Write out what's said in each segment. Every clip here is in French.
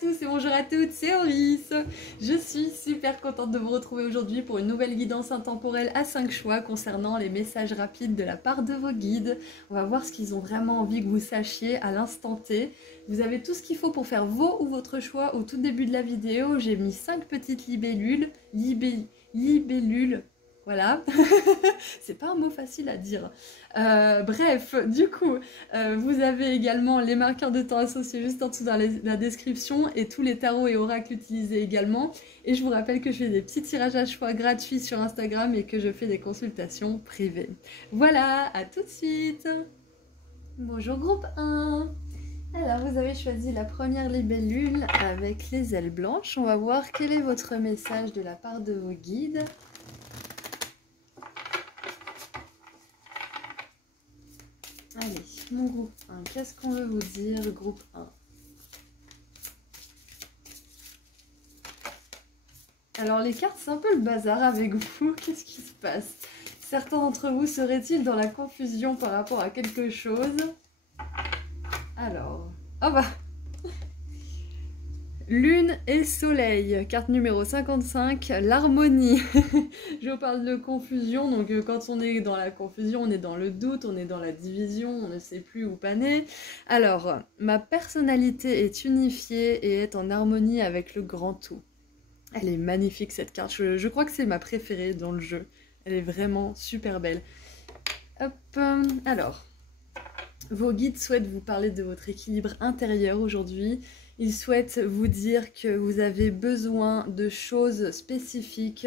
tous et bonjour à toutes, c'est Auris. Je suis super contente de vous retrouver aujourd'hui pour une nouvelle guidance intemporelle à 5 choix concernant les messages rapides de la part de vos guides. On va voir ce qu'ils ont vraiment envie que vous sachiez à l'instant T. Vous avez tout ce qu'il faut pour faire vos ou votre choix au tout début de la vidéo. J'ai mis 5 petites libellules. Libellules. Voilà, c'est pas un mot facile à dire. Bref, du coup, vous avez également les marqueurs de temps associés juste en dessous dans la description et tous les tarots et oracles utilisés également. Et je vous rappelle que je fais des petits tirages à choix gratuits sur Instagram et que je fais des consultations privées. Voilà, à tout de suite. Bonjour groupe 1. Alors, vous avez choisi la première libellule avec les ailes blanches. On va voir quel est votre message de la part de vos guides. Allez, mon groupe 1, qu'est-ce qu'on veut vous dire, groupe 1? Alors les cartes, c'est un peu le bazar avec vous, qu'est-ce qui se passe? Certains d'entre vous seraient-ils dans la confusion par rapport à quelque chose? Alors, oh bah Lune et Soleil, carte numéro 55, l'harmonie. Je vous parle de confusion, donc quand on est dans la confusion, on est dans le doute, on est dans la division, on ne sait plus où paner. Alors, ma personnalité est unifiée et est en harmonie avec le grand tout. Elle est magnifique cette carte, je crois que c'est ma préférée dans le jeu. Elle est vraiment super belle. Hop, alors, vos guides souhaitent vous parler de votre équilibre intérieur aujourd'hui. Ils souhaitent vous dire que vous avez besoin de choses spécifiques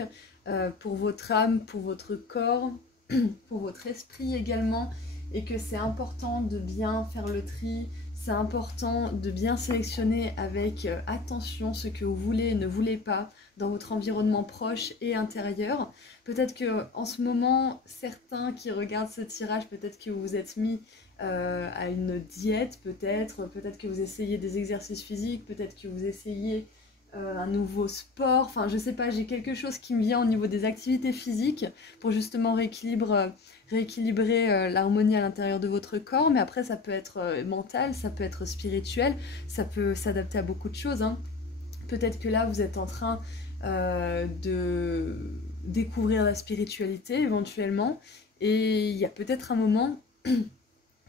pour votre âme, pour votre corps, pour votre esprit également, et que c'est important de bien faire le tri, c'est important de bien sélectionner avec attention ce que vous voulez et ne voulez pas dans votre environnement proche et intérieur. Peut-être que en ce moment, certains qui regardent ce tirage, peut-être que vous vous êtes mis à une diète, peut-être que vous essayez des exercices physiques, peut-être que vous essayez un nouveau sport, enfin je sais pas, j'ai quelque chose qui me vient au niveau des activités physiques pour justement rééquilibrer l'harmonie à l'intérieur de votre corps, mais après ça peut être mental, ça peut être spirituel, ça peut s'adapter à beaucoup de choses, hein. Peut-être que là vous êtes en train de découvrir la spiritualité éventuellement, et il y a peut-être un moment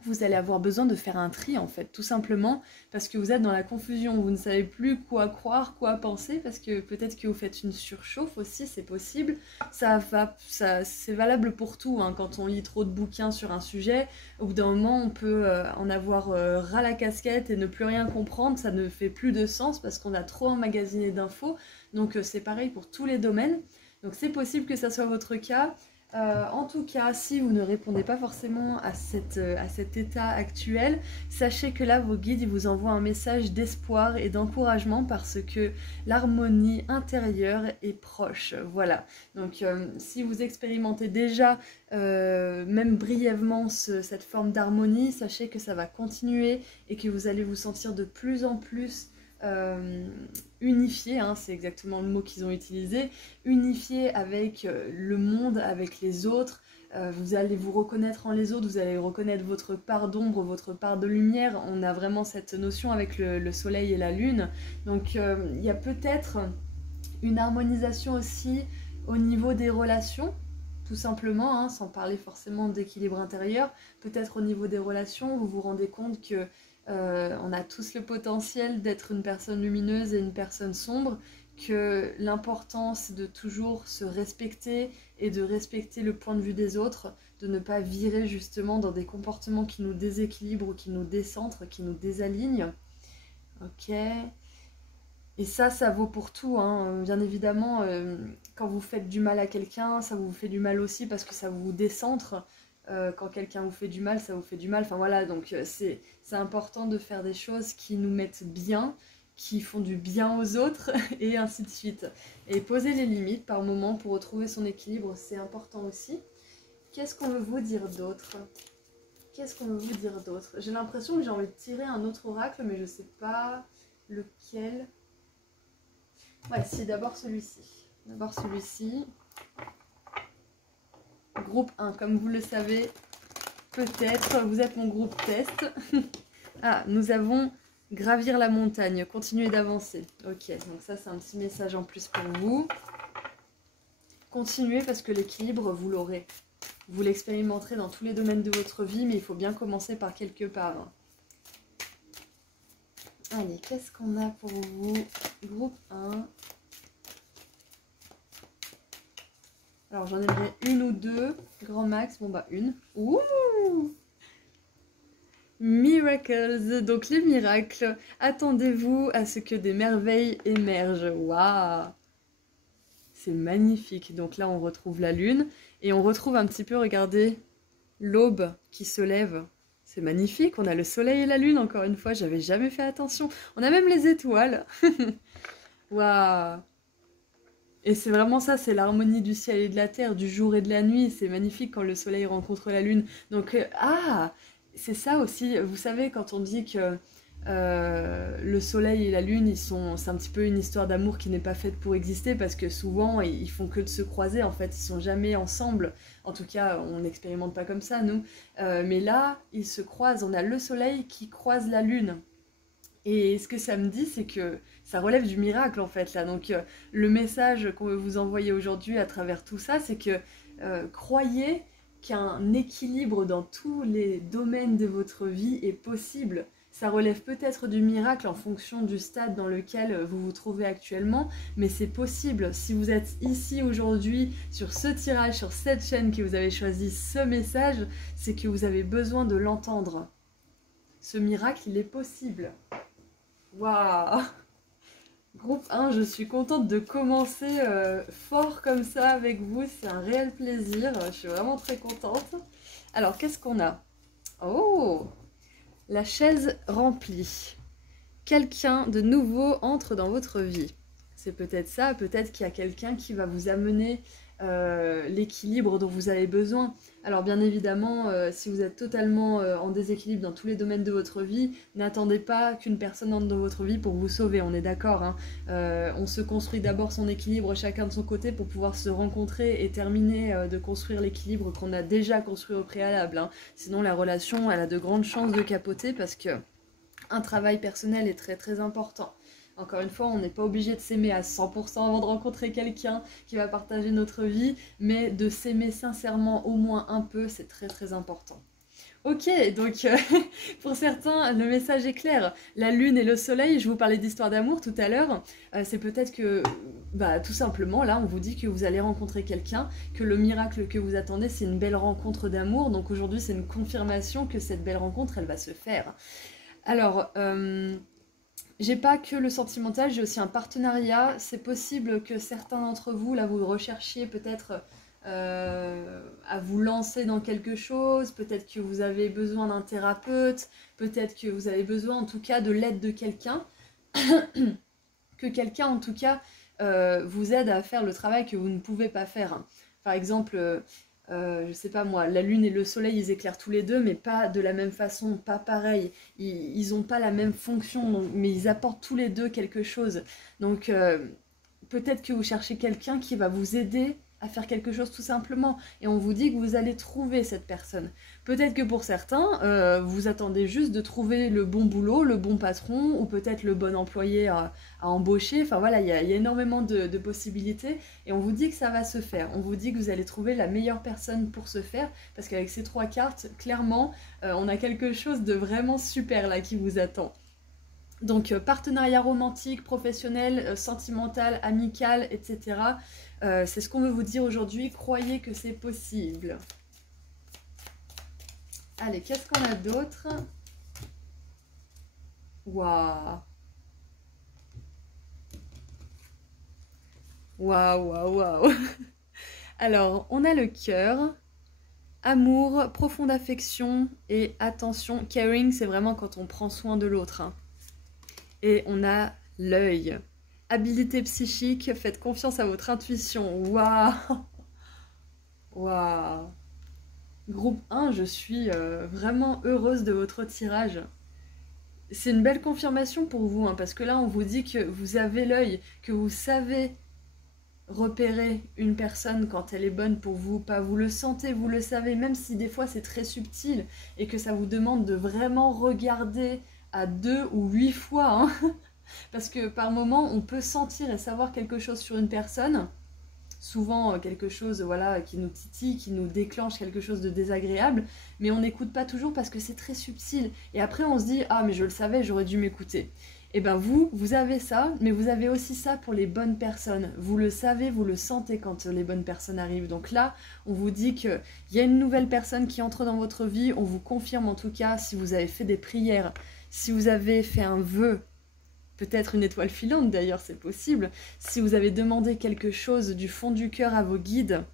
vous allez avoir besoin de faire un tri en fait, tout simplement parce que vous êtes dans la confusion, vous ne savez plus quoi croire, quoi penser, parce que peut-être que vous faites une surchauffe aussi, c'est possible. C'est valable pour tout, hein. Quand on lit trop de bouquins sur un sujet, au bout d'un moment on peut en avoir ras la casquette et ne plus rien comprendre, ça ne fait plus de sens parce qu'on a trop emmagasiné d'infos, donc c'est pareil pour tous les domaines, donc c'est possible que ça soit votre cas. En tout cas, si vous ne répondez pas forcément à cet état actuel, sachez que là, vos guides ils vous envoient un message d'espoir et d'encouragement parce que l'harmonie intérieure est proche. Voilà. Donc, si vous expérimentez déjà, même brièvement, cette forme d'harmonie, sachez que ça va continuer et que vous allez vous sentir de plus en plus unifié, hein, c'est exactement le mot qu'ils ont utilisé, unifié avec le monde, avec les autres, vous allez vous reconnaître en les autres, vous allez reconnaître votre part d'ombre, votre part de lumière, on a vraiment cette notion avec le soleil et la lune, donc il y a peut-être une harmonisation aussi au niveau des relations, tout simplement, hein, sans parler forcément d'équilibre intérieur, peut-être au niveau des relations, vous vous rendez compte que on a tous le potentiel d'être une personne lumineuse et une personne sombre, que l'important c'est de toujours se respecter et de respecter le point de vue des autres, de ne pas virer justement dans des comportements qui nous déséquilibrent ou qui nous décentrent, qui nous désalignent. Ok. Et ça vaut pour tout, hein. Bien évidemment, quand vous faites du mal à quelqu'un, ça vous fait du mal aussi parce que ça vous décentre. Quand quelqu'un vous fait du mal, ça vous fait du mal. Enfin voilà, donc c'est important de faire des choses qui nous mettent bien, qui font du bien aux autres, et ainsi de suite. Et poser les limites par moment pour retrouver son équilibre, c'est important aussi. Qu'est-ce qu'on veut vous dire d'autre? Qu'est-ce qu'on veut vous dire d'autre? J'ai l'impression que j'ai envie de tirer un autre oracle, mais je sais pas lequel. Ouais, si, d'abord celui-ci. D'abord celui-ci. Groupe 1, comme vous le savez, peut-être, vous êtes mon groupe test. Ah, nous avons Gravir la montagne, continuer d'avancer. Ok, donc ça c'est un petit message en plus pour vous. Continuez parce que l'équilibre, vous l'aurez. Vous l'expérimenterez dans tous les domaines de votre vie, mais il faut bien commencer par quelque part. Allez, qu'est-ce qu'on a pour vous? Groupe 1. Alors j'en aimerais une ou deux, grand max. Bon bah une. Ouh! Miracles, donc les miracles. Attendez-vous à ce que des merveilles émergent. Waouh! C'est magnifique. Donc là on retrouve la lune et on retrouve un petit peu, regardez, l'aube qui se lève. C'est magnifique, on a le soleil et la lune, encore une fois, j'avais jamais fait attention. On a même les étoiles. Waouh! Et c'est vraiment ça, c'est l'harmonie du ciel et de la terre, du jour et de la nuit. C'est magnifique quand le soleil rencontre la lune. Donc, c'est ça aussi. Vous savez, quand on dit que le soleil et la lune, c'est un petit peu une histoire d'amour qui n'est pas faite pour exister parce que souvent, ils font que de se croiser. En fait, ils sont jamais ensemble. En tout cas, on n'expérimente pas comme ça, nous. Mais là, ils se croisent. On a le soleil qui croise la lune. Et ce que ça me dit, c'est que ça relève du miracle, en fait, là. Donc, le message qu'on veut vous envoyer aujourd'hui à travers tout ça, c'est que croyez qu'un équilibre dans tous les domaines de votre vie est possible. Ça relève peut-être du miracle en fonction du stade dans lequel vous vous trouvez actuellement, mais c'est possible. Si vous êtes ici aujourd'hui, sur ce tirage, sur cette chaîne, que vous avez choisi ce message, c'est que vous avez besoin de l'entendre. Ce miracle, il est possible. Waouh! Groupe 1, je suis contente de commencer fort comme ça avec vous. C'est un réel plaisir. Je suis vraiment très contente. Alors, qu'est-ce qu'on a? Oh! La chaise remplie. Quelqu'un de nouveau entre dans votre vie. C'est peut-être ça, peut-être qu'il y a quelqu'un qui va vous amener l'équilibre dont vous avez besoin. Alors bien évidemment, si vous êtes totalement en déséquilibre dans tous les domaines de votre vie, n'attendez pas qu'une personne entre dans votre vie pour vous sauver, on est d'accord, hein. On se construit d'abord son équilibre chacun de son côté pour pouvoir se rencontrer et terminer de construire l'équilibre qu'on a déjà construit au préalable, hein. Sinon la relation, elle a de grandes chances de capoter parce que un travail personnel est très très important. Encore une fois, on n'est pas obligé de s'aimer à 100% avant de rencontrer quelqu'un qui va partager notre vie, mais de s'aimer sincèrement au moins un peu, c'est très très important. Ok, donc pour certains, le message est clair. La lune et le soleil, je vous parlais d'histoire d'amour tout à l'heure, c'est peut-être que, tout simplement, là, on vous dit que vous allez rencontrer quelqu'un, que le miracle que vous attendez, c'est une belle rencontre d'amour, donc aujourd'hui, c'est une confirmation que cette belle rencontre, elle va se faire. Alors, j'ai pas que le sentimental, j'ai aussi un partenariat. C'est possible que certains d'entre vous, là, vous recherchiez peut-être à vous lancer dans quelque chose, peut-être que vous avez besoin d'un thérapeute, peut-être que vous avez besoin en tout cas de l'aide de quelqu'un, que quelqu'un en tout cas vous aide à faire le travail que vous ne pouvez pas faire. Par exemple, je sais pas moi, la lune et le soleil, ils éclairent tous les deux, mais pas de la même façon, pas pareil. Ils ont pas la même fonction, donc, mais ils apportent tous les deux quelque chose. Donc peut-être que vous cherchez quelqu'un qui va vous aider à faire quelque chose tout simplement. Et on vous dit que vous allez trouver cette personne. Peut-être que pour certains, vous attendez juste de trouver le bon boulot, le bon patron, ou peut-être le bon employé à embaucher. Enfin voilà, il y a énormément de possibilités. Et on vous dit que ça va se faire. On vous dit que vous allez trouver la meilleure personne pour se faire. Parce qu'avec ces 3 cartes, clairement, on a quelque chose de vraiment super là qui vous attend. Donc partenariat romantique, professionnel, sentimental, amical, etc. C'est ce qu'on veut vous dire aujourd'hui. Croyez que c'est possible. Allez, qu'est-ce qu'on a d'autre? Waouh! Waouh, waouh, waouh! Alors, on a le cœur, amour, profonde affection et attention. Caring, c'est vraiment quand on prend soin de l'autre, hein. Et on a l'œil. Habilité psychique, faites confiance à votre intuition. Waouh! Waouh! Groupe 1, je suis vraiment heureuse de votre tirage. C'est une belle confirmation pour vous, hein, parce que là, on vous dit que vous avez l'œil, que vous savez repérer une personne quand elle est bonne pour vous, pas. Vous le sentez, vous le savez, même si des fois c'est très subtil et que ça vous demande de vraiment regarder à 2 ou 8 fois, hein. Parce que par moment, on peut sentir et savoir quelque chose sur une personne, souvent quelque chose voilà, qui nous titille, qui nous déclenche quelque chose de désagréable, mais on n'écoute pas toujours parce que c'est très subtil. Et après, on se dit « Ah, mais je le savais, j'aurais dû m'écouter ». Et bien vous avez ça, mais vous avez aussi ça pour les bonnes personnes. Vous le savez, vous le sentez quand les bonnes personnes arrivent. Donc là, on vous dit qu'il y a une nouvelle personne qui entre dans votre vie. On vous confirme en tout cas si vous avez fait des prières, si vous avez fait un vœu, peut-être une étoile filante d'ailleurs, c'est possible. Si vous avez demandé quelque chose du fond du cœur à vos guides,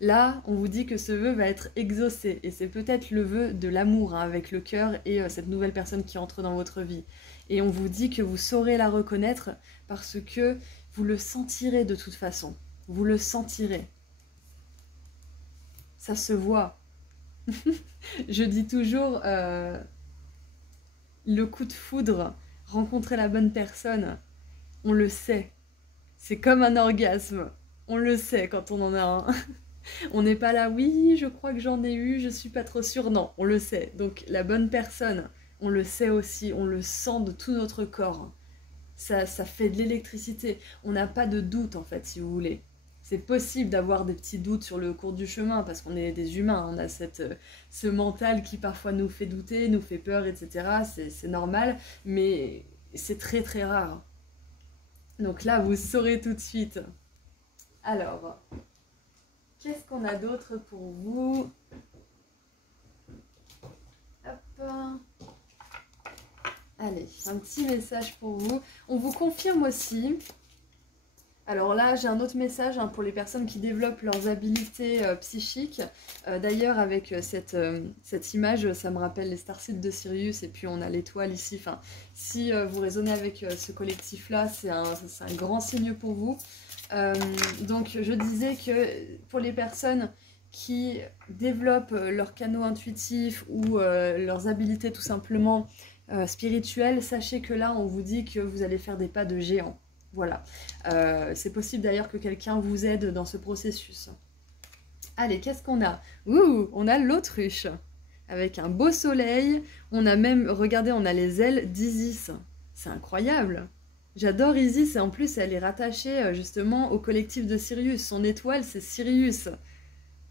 là, on vous dit que ce vœu va être exaucé. Et c'est peut-être le vœu de l'amour hein, avec le cœur et cette nouvelle personne qui entre dans votre vie. Et on vous dit que vous saurez la reconnaître parce que vous le sentirez de toute façon. Vous le sentirez. Ça se voit. Je dis toujours, le coup de foudre, rencontrer la bonne personne, on le sait. C'est comme un orgasme. On le sait quand on en a un. On n'est pas là, oui, je crois que j'en ai eu, je suis pas trop sûre. Non, on le sait. Donc la bonne personne, on le sait aussi, on le sent de tout notre corps. Ça fait de l'électricité. On n'a pas de doute en fait, si vous voulez. C'est possible d'avoir des petits doutes sur le cours du chemin parce qu'on est des humains. On a ce mental qui parfois nous fait douter, nous fait peur, etc. C'est normal, mais c'est très très rare. Donc là, vous saurez tout de suite. Alors, qu'est-ce qu'on a d'autre pour vous? Hop. Allez, un petit message pour vous. On vous confirme aussi. Alors là, j'ai un autre message hein, pour les personnes qui développent leurs habilités psychiques. D'ailleurs, avec cette image, ça me rappelle les starseeds de Sirius et puis on a l'étoile ici. Enfin, si vous raisonnez avec ce collectif-là, c'est un grand signe pour vous. Donc, je disais que pour les personnes qui développent leurs canaux intuitifs ou leurs habilités tout simplement spirituelles, sachez que là, on vous dit que vous allez faire des pas de géant. Voilà. C'est possible d'ailleurs que quelqu'un vous aide dans ce processus. Allez, qu'est-ce qu'on a? Ouh, on a l'autruche. Avec un beau soleil. On a même, regardez, on a les ailes d'Isis. C'est incroyable. J'adore Isis et en plus, elle est rattachée justement au collectif de Sirius. Son étoile, c'est Sirius.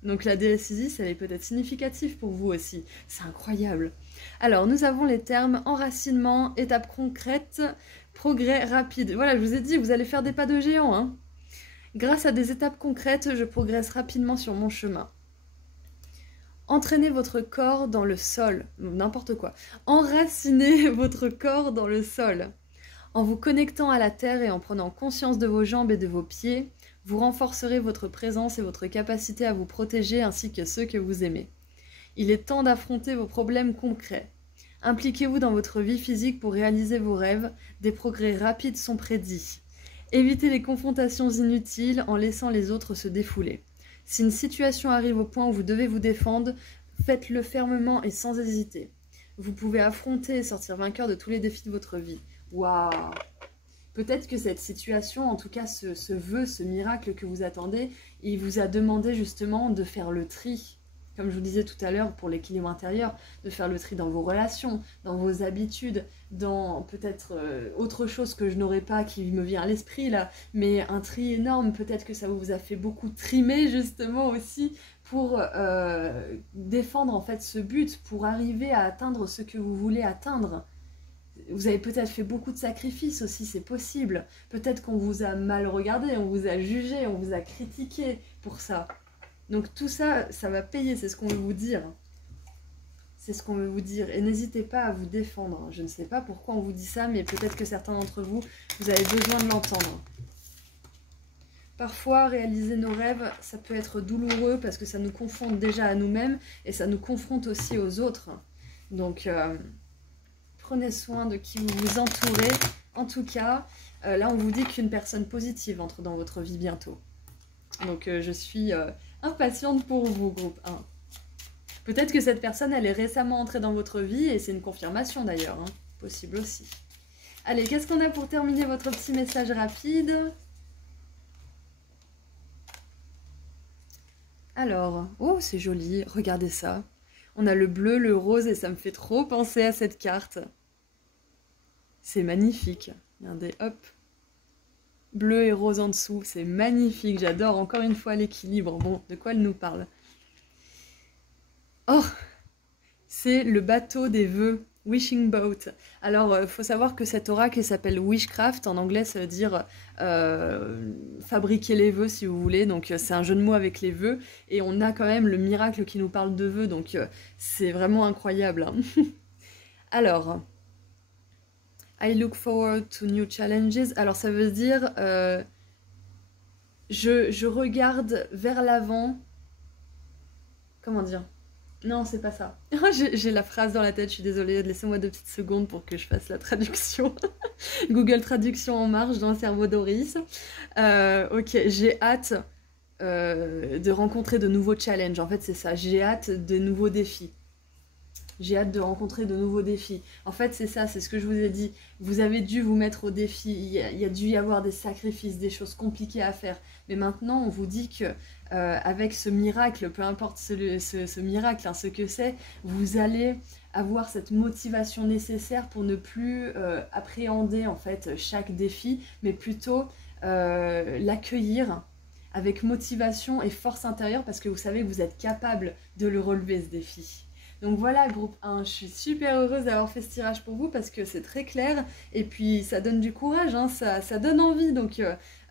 Donc la déesse Isis, elle est peut-être significative pour vous aussi. C'est incroyable. Alors, nous avons les termes enracinement, étape concrète, progrès rapide. Voilà, je vous ai dit, vous allez faire des pas de géant. Hein. Grâce à des étapes concrètes, je progresse rapidement sur mon chemin. Entraînez votre corps dans le sol. N'importe quoi. Enracinez votre corps dans le sol. En vous connectant à la terre et en prenant conscience de vos jambes et de vos pieds, vous renforcerez votre présence et votre capacité à vous protéger ainsi que ceux que vous aimez. Il est temps d'affronter vos problèmes concrets. Impliquez-vous dans votre vie physique pour réaliser vos rêves. Des progrès rapides sont prédits. Évitez les confrontations inutiles en laissant les autres se défouler. Si une situation arrive au point où vous devez vous défendre, faites-le fermement et sans hésiter. Vous pouvez affronter et sortir vainqueur de tous les défis de votre vie. Waouh! Peut-être que cette situation, en tout cas ce vœu, ce miracle que vous attendez, il vous a demandé justement de faire le tri. Comme je vous disais tout à l'heure pour l'équilibre intérieur, de faire le tri dans vos relations, dans vos habitudes, dans peut-être autre chose que je n'aurais pas qui me vient à l'esprit là, mais un tri énorme, peut-être que ça vous a fait beaucoup trimer justement aussi pour défendre en fait ce but, pour arriver à atteindre ce que vous voulez atteindre. Vous avez peut-être fait beaucoup de sacrifices aussi, c'est possible. Peut-être qu'on vous a mal regardé, on vous a jugé, on vous a critiqué pour ça. Donc tout ça, ça va payer, c'est ce qu'on veut vous dire. C'est ce qu'on veut vous dire. Et n'hésitez pas à vous défendre. Je ne sais pas pourquoi on vous dit ça, mais peut-être que certains d'entre vous, vous avez besoin de l'entendre. Parfois, réaliser nos rêves, ça peut être douloureux parce que ça nous confronte déjà à nous-mêmes et ça nous confronte aussi aux autres. Donc, prenez soin de qui vous vous entourez. En tout cas, là, on vous dit qu'une personne positive entre dans votre vie bientôt. Donc, je suis impatiente pour vous, groupe 1. Peut-être que cette personne, elle est récemment entrée dans votre vie et c'est une confirmation d'ailleurs. Hein. Possible aussi. Allez, qu'est-ce qu'on a pour terminer votre petit message rapide? Alors, oh, c'est joli, regardez ça. On a le bleu, le rose et ça me fait trop penser à cette carte. C'est magnifique. Regardez, hop. Bleu et rose en dessous, c'est magnifique. J'adore encore une fois l'équilibre. Bon, de quoi elle nous parle? Oh, c'est le bateau des vœux. Wishing Boat. Alors, il faut savoir que cet oracle s'appelle Wishcraft. En anglais, ça veut dire fabriquer les vœux, si vous voulez. Donc, c'est un jeu de mots avec les vœux. Et on a quand même le miracle qui nous parle de vœux. Donc, c'est vraiment incroyable. Hein. Alors, I look forward to new challenges. Alors, ça veut dire je regarde vers l'avant. Comment dire? Non, c'est pas ça. J'ai la phrase dans la tête, je suis désolée, laissez-moi 2 petites secondes pour que je fasse la traduction. Google Traduction en marche dans le cerveau d'Oris. Ok, j'ai hâte de rencontrer de nouveaux challenges. En fait, c'est ça, j'ai hâte de nouveaux défis. J'ai hâte de rencontrer de nouveaux défis. En fait, c'est ça, c'est ce que je vous ai dit. Vous avez dû vous mettre au défi. Il y a dû y avoir des sacrifices, des choses compliquées à faire. Mais maintenant, on vous dit que avec ce miracle, peu importe ce miracle, hein, ce que c'est, vous allez avoir cette motivation nécessaire pour ne plus appréhender en fait chaque défi, mais plutôt l'accueillir avec motivation et force intérieure parce que vous savez que vous êtes capable de le relever ce défi. Donc voilà, groupe 1, je suis super heureuse d'avoir fait ce tirage pour vous parce que c'est très clair et puis ça donne du courage, hein, ça donne envie. Donc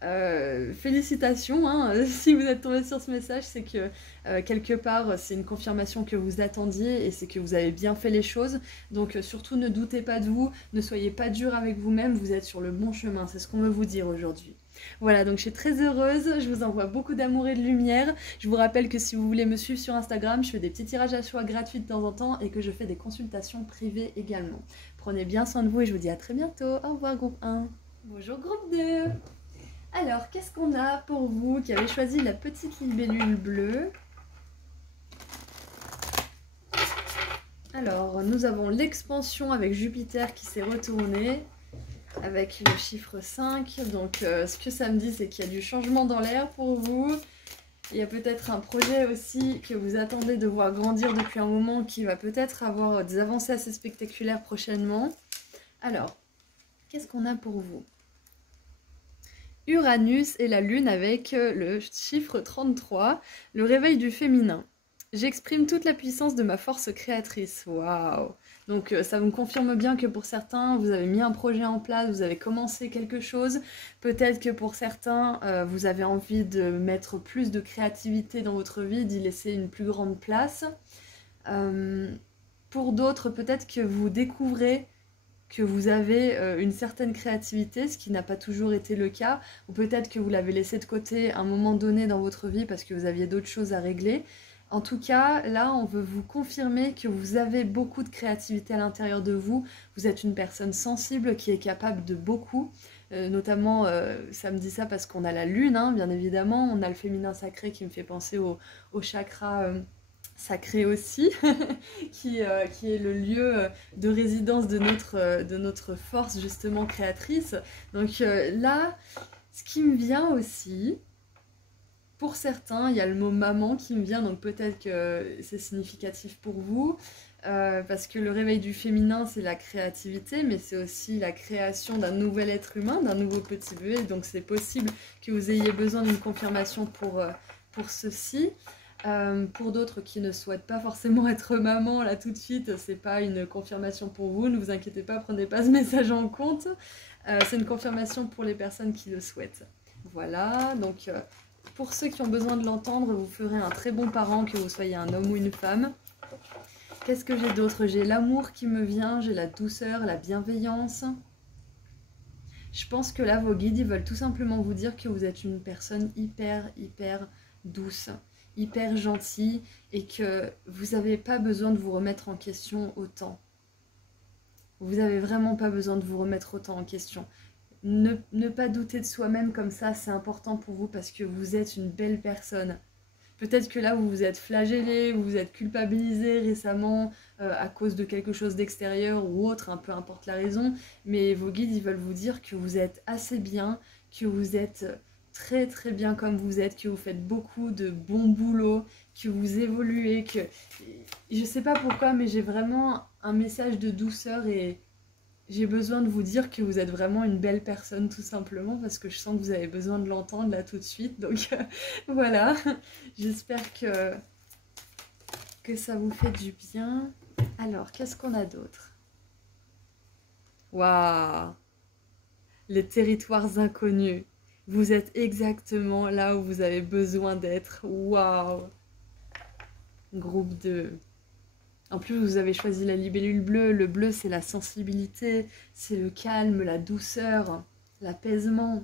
félicitations, hein, si vous êtes tombé sur ce message, c'est que quelque part c'est une confirmation que vous attendiez et c'est que vous avez bien fait les choses. Donc surtout ne doutez pas de vous, ne soyez pas dur avec vous-même, vous êtes sur le bon chemin, c'est ce qu'on veut vous dire aujourd'hui. Voilà, donc je suis très heureuse, je vous envoie beaucoup d'amour et de lumière. Je vous rappelle que si vous voulez me suivre sur Instagram, je fais des petits tirages à choix gratuits de temps en temps et que je fais des consultations privées également. Prenez bien soin de vous et je vous dis à très bientôt. Au revoir groupe 1. Bonjour groupe 2. Alors, qu'est-ce qu'on a pour vous qui avez choisi la petite libellule bleue? Alors, nous avons l'expansion avec Jupiter qui s'est retourné. Avec le chiffre 5, donc ce que ça me dit c'est qu'il y a du changement dans l'air pour vous. Il y a peut-être un projet aussi que vous attendez de voir grandir depuis un moment qui va peut-être avoir des avancées assez spectaculaires prochainement. Alors, qu'est-ce qu'on a pour vous? Uranus et la Lune avec le chiffre 33, le réveil du féminin. J'exprime toute la puissance de ma force créatrice. Waouh! Donc ça me confirme bien que pour certains, vous avez mis un projet en place, vous avez commencé quelque chose. Peut-être que pour certains, vous avez envie de mettre plus de créativité dans votre vie, d'y laisser une plus grande place. Pour d'autres, peut-être que vous découvrez que vous avez une certaine créativité, ce qui n'a pas toujours été le cas. Ou peut-être que vous l'avez laissé de côté à un moment donné dans votre vie parce que vous aviez d'autres choses à régler. En tout cas, là, on veut vous confirmer que vous avez beaucoup de créativité à l'intérieur de vous. Vous êtes une personne sensible qui est capable de beaucoup. Notamment, ça me dit ça parce qu'on a la lune, hein, bien évidemment. On a le féminin sacré qui me fait penser au chakra sacré aussi, qui est le lieu de résidence de notre force justement créatrice. Donc là, ce qui me vient aussi... Pour certains, il y a le mot maman qui me vient, donc peut-être que c'est significatif pour vous, parce que le réveil du féminin, c'est la créativité, mais c'est aussi la création d'un nouvel être humain, d'un nouveau petit bébé, donc c'est possible que vous ayez besoin d'une confirmation pour ceci. Pour d'autres qui ne souhaitent pas forcément être maman, là tout de suite, c'est pas une confirmation pour vous, ne vous inquiétez pas, prenez pas ce message en compte, c'est une confirmation pour les personnes qui le souhaitent. Voilà, donc... Pour ceux qui ont besoin de l'entendre, vous ferez un très bon parent, que vous soyez un homme ou une femme. Qu'est-ce que j'ai d'autre? J'ai l'amour qui me vient, j'ai la douceur, la bienveillance. Je pense que là, vos guides, ils veulent tout simplement vous dire que vous êtes une personne hyper douce, hyper gentille et que vous n'avez pas besoin de vous remettre en question autant. Vous n'avez vraiment pas besoin de vous remettre autant en question. Ne pas douter de soi-même comme ça, c'est important pour vous parce que vous êtes une belle personne. Peut-être que là, vous vous êtes flagellé, vous vous êtes culpabilisé récemment à cause de quelque chose d'extérieur ou autre, hein, peu importe la raison. Mais vos guides, ils veulent vous dire que vous êtes assez bien, que vous êtes très bien comme vous êtes, que vous faites beaucoup de bons boulots, que vous évoluez, que... Je sais pas pourquoi, mais j'ai vraiment un message de douceur et j'ai besoin de vous dire que vous êtes vraiment une belle personne tout simplement parce que je sens que vous avez besoin de l'entendre là tout de suite. Donc voilà, j'espère que ça vous fait du bien. Alors, qu'est-ce qu'on a d'autre? Waouh! Les territoires inconnus. Vous êtes exactement là où vous avez besoin d'être. Waouh! Groupe 2. En plus, vous avez choisi la libellule bleue. Le bleu, c'est la sensibilité, c'est le calme, la douceur, l'apaisement.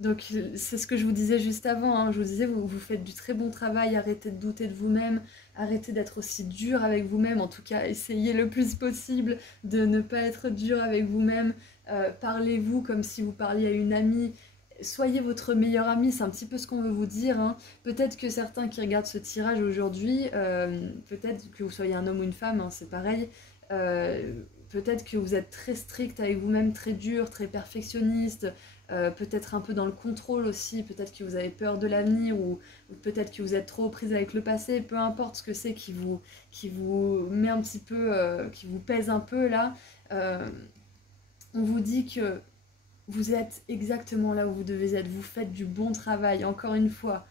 Donc, c'est ce que je vous disais juste avant. Hein. Je vous disais, vous faites du très bon travail. Arrêtez de douter de vous-même. Arrêtez d'être aussi dur avec vous-même. En tout cas, essayez le plus possible de ne pas être dur avec vous-même. Parlez-vous comme si vous parliez à une amie. Soyez votre meilleur ami, c'est un petit peu ce qu'on veut vous dire. Hein. Peut-être que certains qui regardent ce tirage aujourd'hui, peut-être que vous soyez un homme ou une femme, hein, c'est pareil. Peut-être que vous êtes très strict avec vous-même, très dur, très perfectionniste, peut-être un peu dans le contrôle aussi, peut-être que vous avez peur de l'avenir ou peut-être que vous êtes trop prise avec le passé, peu importe ce que c'est qui vous met un petit peu, qui vous pèse un peu là. On vous dit que vous êtes exactement là où vous devez être, vous faites du bon travail, encore une fois.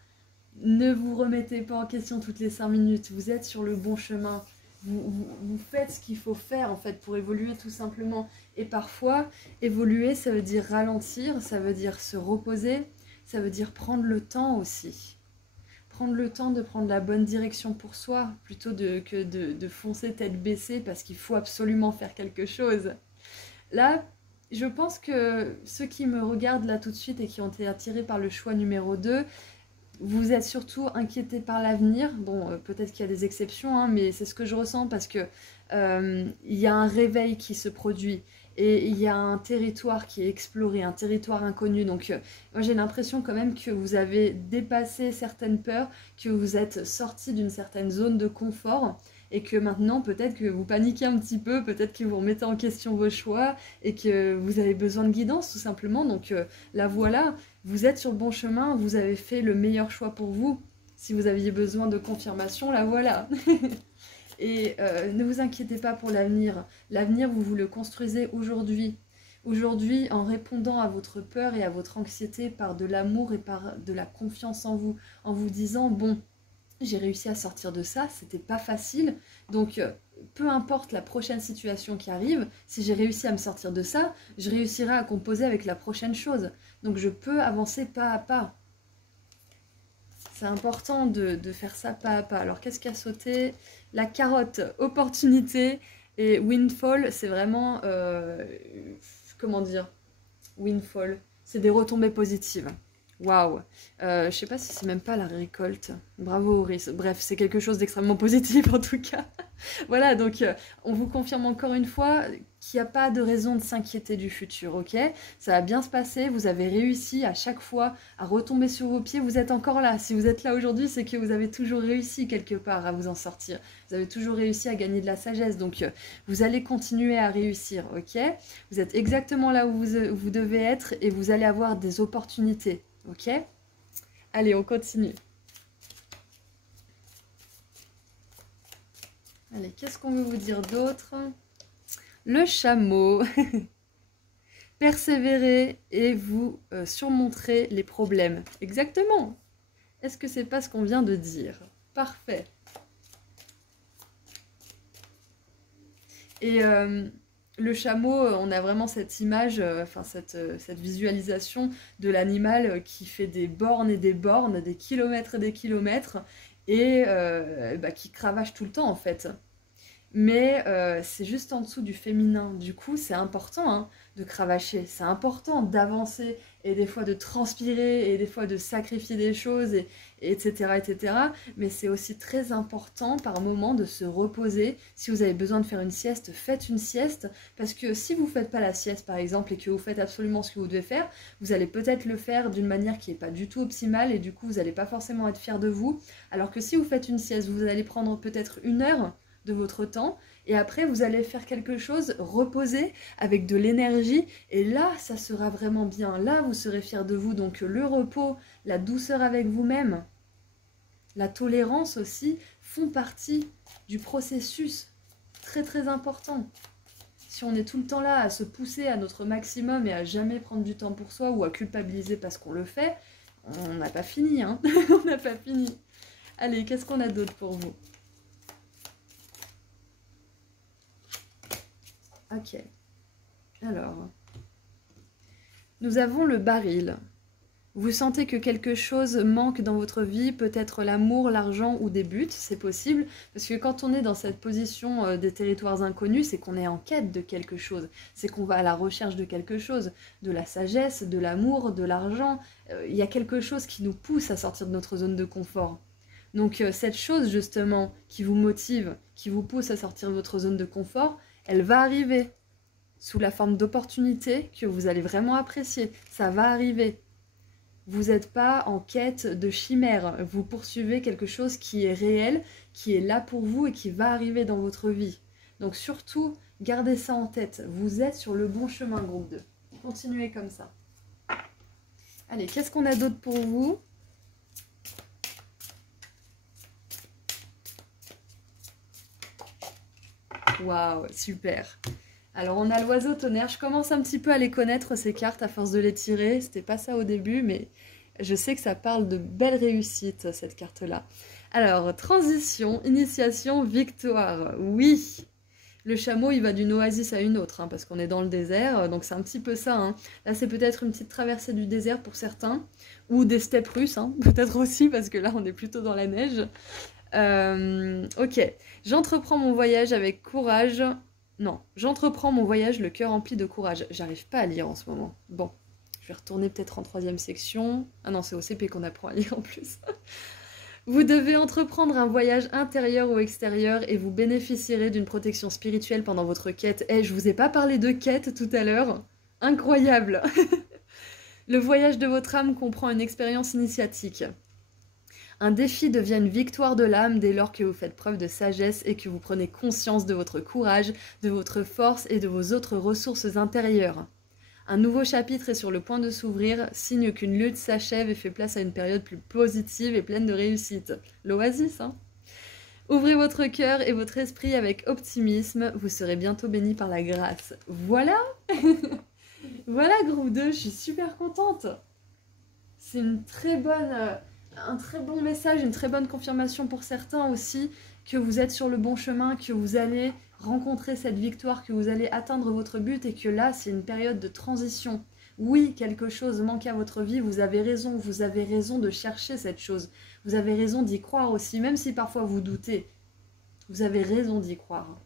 Ne vous remettez pas en question toutes les 5 minutes, vous êtes sur le bon chemin. Vous faites ce qu'il faut faire en fait pour évoluer tout simplement. Et parfois, évoluer, ça veut dire ralentir, ça veut dire se reposer, ça veut dire prendre le temps aussi. Prendre le temps de prendre la bonne direction pour soi, plutôt que de foncer tête baissée parce qu'il faut absolument faire quelque chose. Là, je pense que ceux qui me regardent là tout de suite et qui ont été attirés par le choix numéro 2, vous êtes surtout inquiétés par l'avenir. Bon, peut-être qu'il y a des exceptions, hein, mais c'est ce que je ressens parce que il y a un réveil qui se produit et il y a un territoire qui est exploré, un territoire inconnu. Donc, moi j'ai l'impression quand même que vous avez dépassé certaines peurs, que vous êtes sorti d'une certaine zone de confort. Et que maintenant, peut-être que vous paniquez un petit peu, peut-être que vous remettez en question vos choix et que vous avez besoin de guidance tout simplement. Donc la voilà, vous êtes sur le bon chemin, vous avez fait le meilleur choix pour vous. Si vous aviez besoin de confirmation, la voilà. Et ne vous inquiétez pas pour l'avenir. L'avenir, vous le construisez aujourd'hui. Aujourd'hui, en répondant à votre peur et à votre anxiété par de l'amour et par de la confiance en vous disant, bon, j'ai réussi à sortir de ça, c'était pas facile, donc peu importe la prochaine situation qui arrive, si j'ai réussi à me sortir de ça, je réussirai à composer avec la prochaine chose. Donc je peux avancer pas à pas. C'est important de faire ça pas à pas. Alors qu'est-ce qui a sauté? La carotte, opportunité, et windfall, c'est vraiment, comment dire, windfall, c'est des retombées positives. Waouh, je sais pas si c'est même pas la récolte. Bravo Auris. Bref, c'est quelque chose d'extrêmement positif en tout cas. Voilà, donc on vous confirme encore une fois qu'il n'y a pas de raison de s'inquiéter du futur, ok? Ça va bien se passer, vous avez réussi à chaque fois à retomber sur vos pieds, vous êtes encore là. Si vous êtes là aujourd'hui, c'est que vous avez toujours réussi quelque part à vous en sortir. Vous avez toujours réussi à gagner de la sagesse, donc vous allez continuer à réussir, ok? Vous êtes exactement là où vous devez être et vous allez avoir des opportunités. Ok? Allez, on continue. Allez, qu'est-ce qu'on veut vous dire d'autre? Le chameau. Persévérez et vous surmonterez les problèmes. Exactement. Est-ce que c'est pas ce qu'on vient de dire? Parfait. Et le chameau, on a vraiment cette image, enfin cette visualisation de l'animal qui fait des bornes et des bornes, des kilomètres et des kilomètres, et qui cravache tout le temps en fait. Mais c'est juste en dessous du féminin. Du coup, c'est important hein, de cravacher, c'est important d'avancer et des fois de transpirer et des fois de sacrifier des choses, etc., etc. Mais c'est aussi très important par moment de se reposer. Si vous avez besoin de faire une sieste, faites une sieste. Parce que si vous ne faites pas la sieste, par exemple, et que vous faites absolument ce que vous devez faire, vous allez peut-être le faire d'une manière qui n'est pas du tout optimale et du coup, vous n'allez pas forcément être fier de vous. Alors que si vous faites une sieste, vous allez prendre peut-être 1 heure de votre temps et après vous allez faire quelque chose, reposer avec de l'énergie et là ça sera vraiment bien, là vous serez fiers de vous. Donc le repos, la douceur avec vous-même, la tolérance aussi font partie du processus, très très important. Si on est tout le temps là à se pousser à notre maximum et à jamais prendre du temps pour soi ou à culpabiliser parce qu'on le fait, on n'a pas fini, hein. On n'a pas fini. Allez, qu'est-ce qu'on a d'autre pour vous? Ok. Alors, nous avons le baril. Vous sentez que quelque chose manque dans votre vie, peut-être l'amour, l'argent ou des buts, c'est possible, parce que quand on est dans cette position des territoires inconnus, c'est qu'on est en quête de quelque chose, c'est qu'on va à la recherche de quelque chose, de la sagesse, de l'amour, de l'argent, il y a quelque chose qui nous pousse à sortir de notre zone de confort. Donc cette chose justement qui vous motive, qui vous pousse à sortir de votre zone de confort, elle va arriver sous la forme d'opportunités que vous allez vraiment apprécier, ça va arriver. Vous n'êtes pas en quête de chimère, vous poursuivez quelque chose qui est réel, qui est là pour vous et qui va arriver dans votre vie. Donc surtout, gardez ça en tête, vous êtes sur le bon chemin, groupe 2. Continuez comme ça. Allez, qu'est-ce qu'on a d'autre pour vous? Waouh, super. Alors on a l'oiseau tonnerre, je commence un petit peu à les connaître ces cartes à force de les tirer, c'était pas ça au début mais je sais que ça parle de belle réussite cette carte-là. Alors transition, initiation, victoire, oui. Le chameau il va d'une oasis à une autre hein, parce qu'on est dans le désert, donc c'est un petit peu ça. Hein. Là c'est peut-être une petite traversée du désert pour certains, ou des steppes russes, hein, peut-être aussi parce que là on est plutôt dans la neige. Ok, j'entreprends mon voyage avec courage. Non, j'entreprends mon voyage le cœur rempli de courage. J'arrive pas à lire en ce moment. Bon, je vais retourner peut-être en 3e section. Ah non, c'est au CP qu'on apprend à lire en plus. Vous devez entreprendre un voyage intérieur ou extérieur et vous bénéficierez d'une protection spirituelle pendant votre quête. Eh, je vous ai pas parlé de quête tout à l'heure. Incroyable. Le voyage de votre âme comprend une expérience initiatique. Un défi devient une victoire de l'âme dès lors que vous faites preuve de sagesse et que vous prenez conscience de votre courage, de votre force et de vos autres ressources intérieures. Un nouveau chapitre est sur le point de s'ouvrir, signe qu'une lutte s'achève et fait place à une période plus positive et pleine de réussite. L'oasis, hein? Ouvrez votre cœur et votre esprit avec optimisme, vous serez bientôt bénis par la grâce. Voilà. Voilà, groupe 2, je suis super contente. C'est une très bonne... un très bon message, une très bonne confirmation pour certains aussi, que vous êtes sur le bon chemin, que vous allez rencontrer cette victoire, que vous allez atteindre votre but et que là, c'est une période de transition. Oui, quelque chose manque à votre vie, vous avez raison de chercher cette chose. Vous avez raison d'y croire aussi, même si parfois vous doutez. Vous avez raison d'y croire,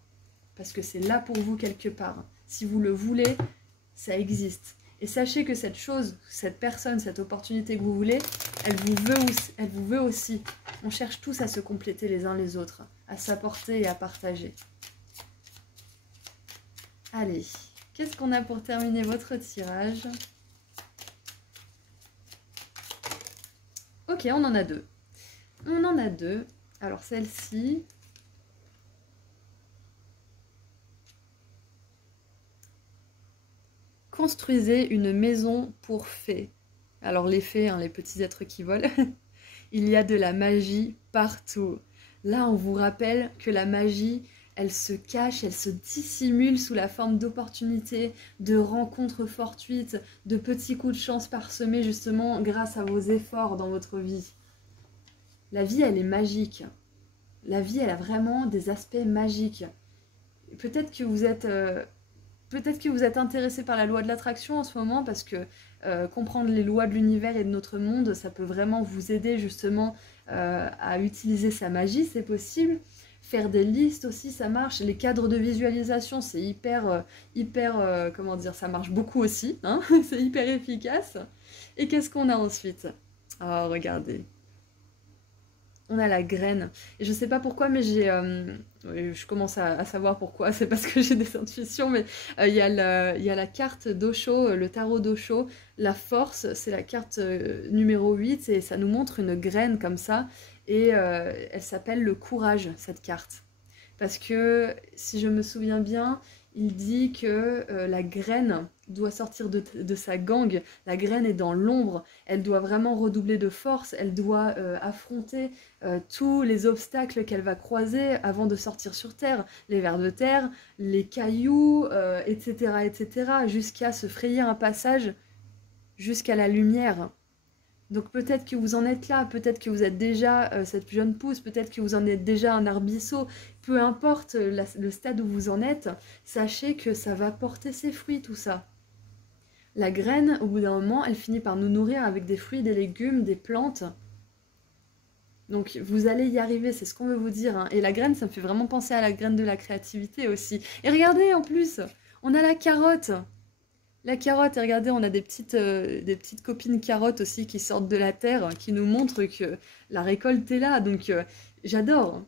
parce que c'est là pour vous quelque part. Si vous le voulez, ça existe. Et sachez que cette chose, cette personne, cette opportunité que vous voulez, elle vous veut aussi. On cherche tous à se compléter les uns les autres, à s'apporter et à partager. Allez, qu'est-ce qu'on a pour terminer votre tirage? Ok, on en a deux. On en a deux. Alors celle-ci... Construisez une maison pour fées. Alors les fées, hein, les petits êtres qui volent, il y a de la magie partout. Là, on vous rappelle que la magie, elle se cache, elle se dissimule sous la forme d'opportunités, de rencontres fortuites, de petits coups de chance parsemés justement grâce à vos efforts dans votre vie. La vie, elle est magique. La vie, elle a vraiment des aspects magiques. Peut-être que vous êtes... Peut-être que vous êtes intéressé par la loi de l'attraction en ce moment parce que comprendre les lois de l'univers et de notre monde, ça peut vraiment vous aider justement à utiliser sa magie, c'est possible. Faire des listes aussi, ça marche. Les cadres de visualisation, c'est hyper, comment dire, ça marche beaucoup aussi. Hein, c'est hyper efficace. Et qu'est-ce qu'on a ensuite? Oh, regardez. On a la graine. Et je sais pas pourquoi, mais je commence à savoir pourquoi. C'est parce que j'ai des intuitions, mais il y a la carte d'Osho, le tarot d'Osho. La force, c'est la carte numéro 8 et ça nous montre une graine comme ça. Et elle s'appelle le courage, cette carte. Parce que, si je me souviens bien, il dit que la graine doit sortir de sa gangue, la graine est dans l'ombre, elle doit vraiment redoubler de force, elle doit affronter tous les obstacles qu'elle va croiser avant de sortir sur Terre, les vers de terre, les cailloux, etc., etc., jusqu'à se frayer un passage jusqu'à la lumière. Donc peut-être que vous en êtes là, peut-être que vous êtes déjà cette jeune pousse, peut-être que vous en êtes déjà un arbrisseau, peu importe le stade où vous en êtes, sachez que ça va porter ses fruits tout ça. La graine, au bout d'un moment, elle finit par nous nourrir avec des fruits, des légumes, des plantes. Donc vous allez y arriver, c'est ce qu'on veut vous dire, hein. Et la graine, ça me fait vraiment penser à la graine de la créativité aussi. Et regardez en plus, on a la carotte. La carotte, et regardez, on a des petites copines carottes aussi qui sortent de la terre, qui nous montrent que la récolte est là. Donc j'adore,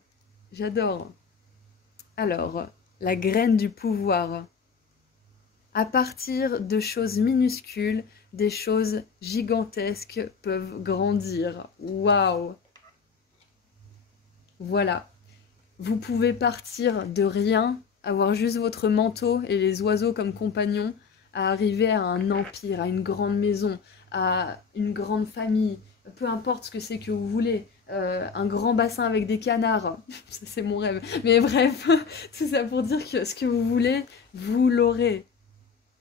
j'adore. Alors, la graine du pouvoir. À partir de choses minuscules, des choses gigantesques peuvent grandir. Waouh! Voilà. Vous pouvez partir de rien, avoir juste votre manteau et les oiseaux comme compagnons, à arriver à un empire, à une grande maison, à une grande famille, peu importe ce que c'est que vous voulez, un grand bassin avec des canards, ça c'est mon rêve. Mais bref, tout ça pour dire que ce que vous voulez, vous l'aurez.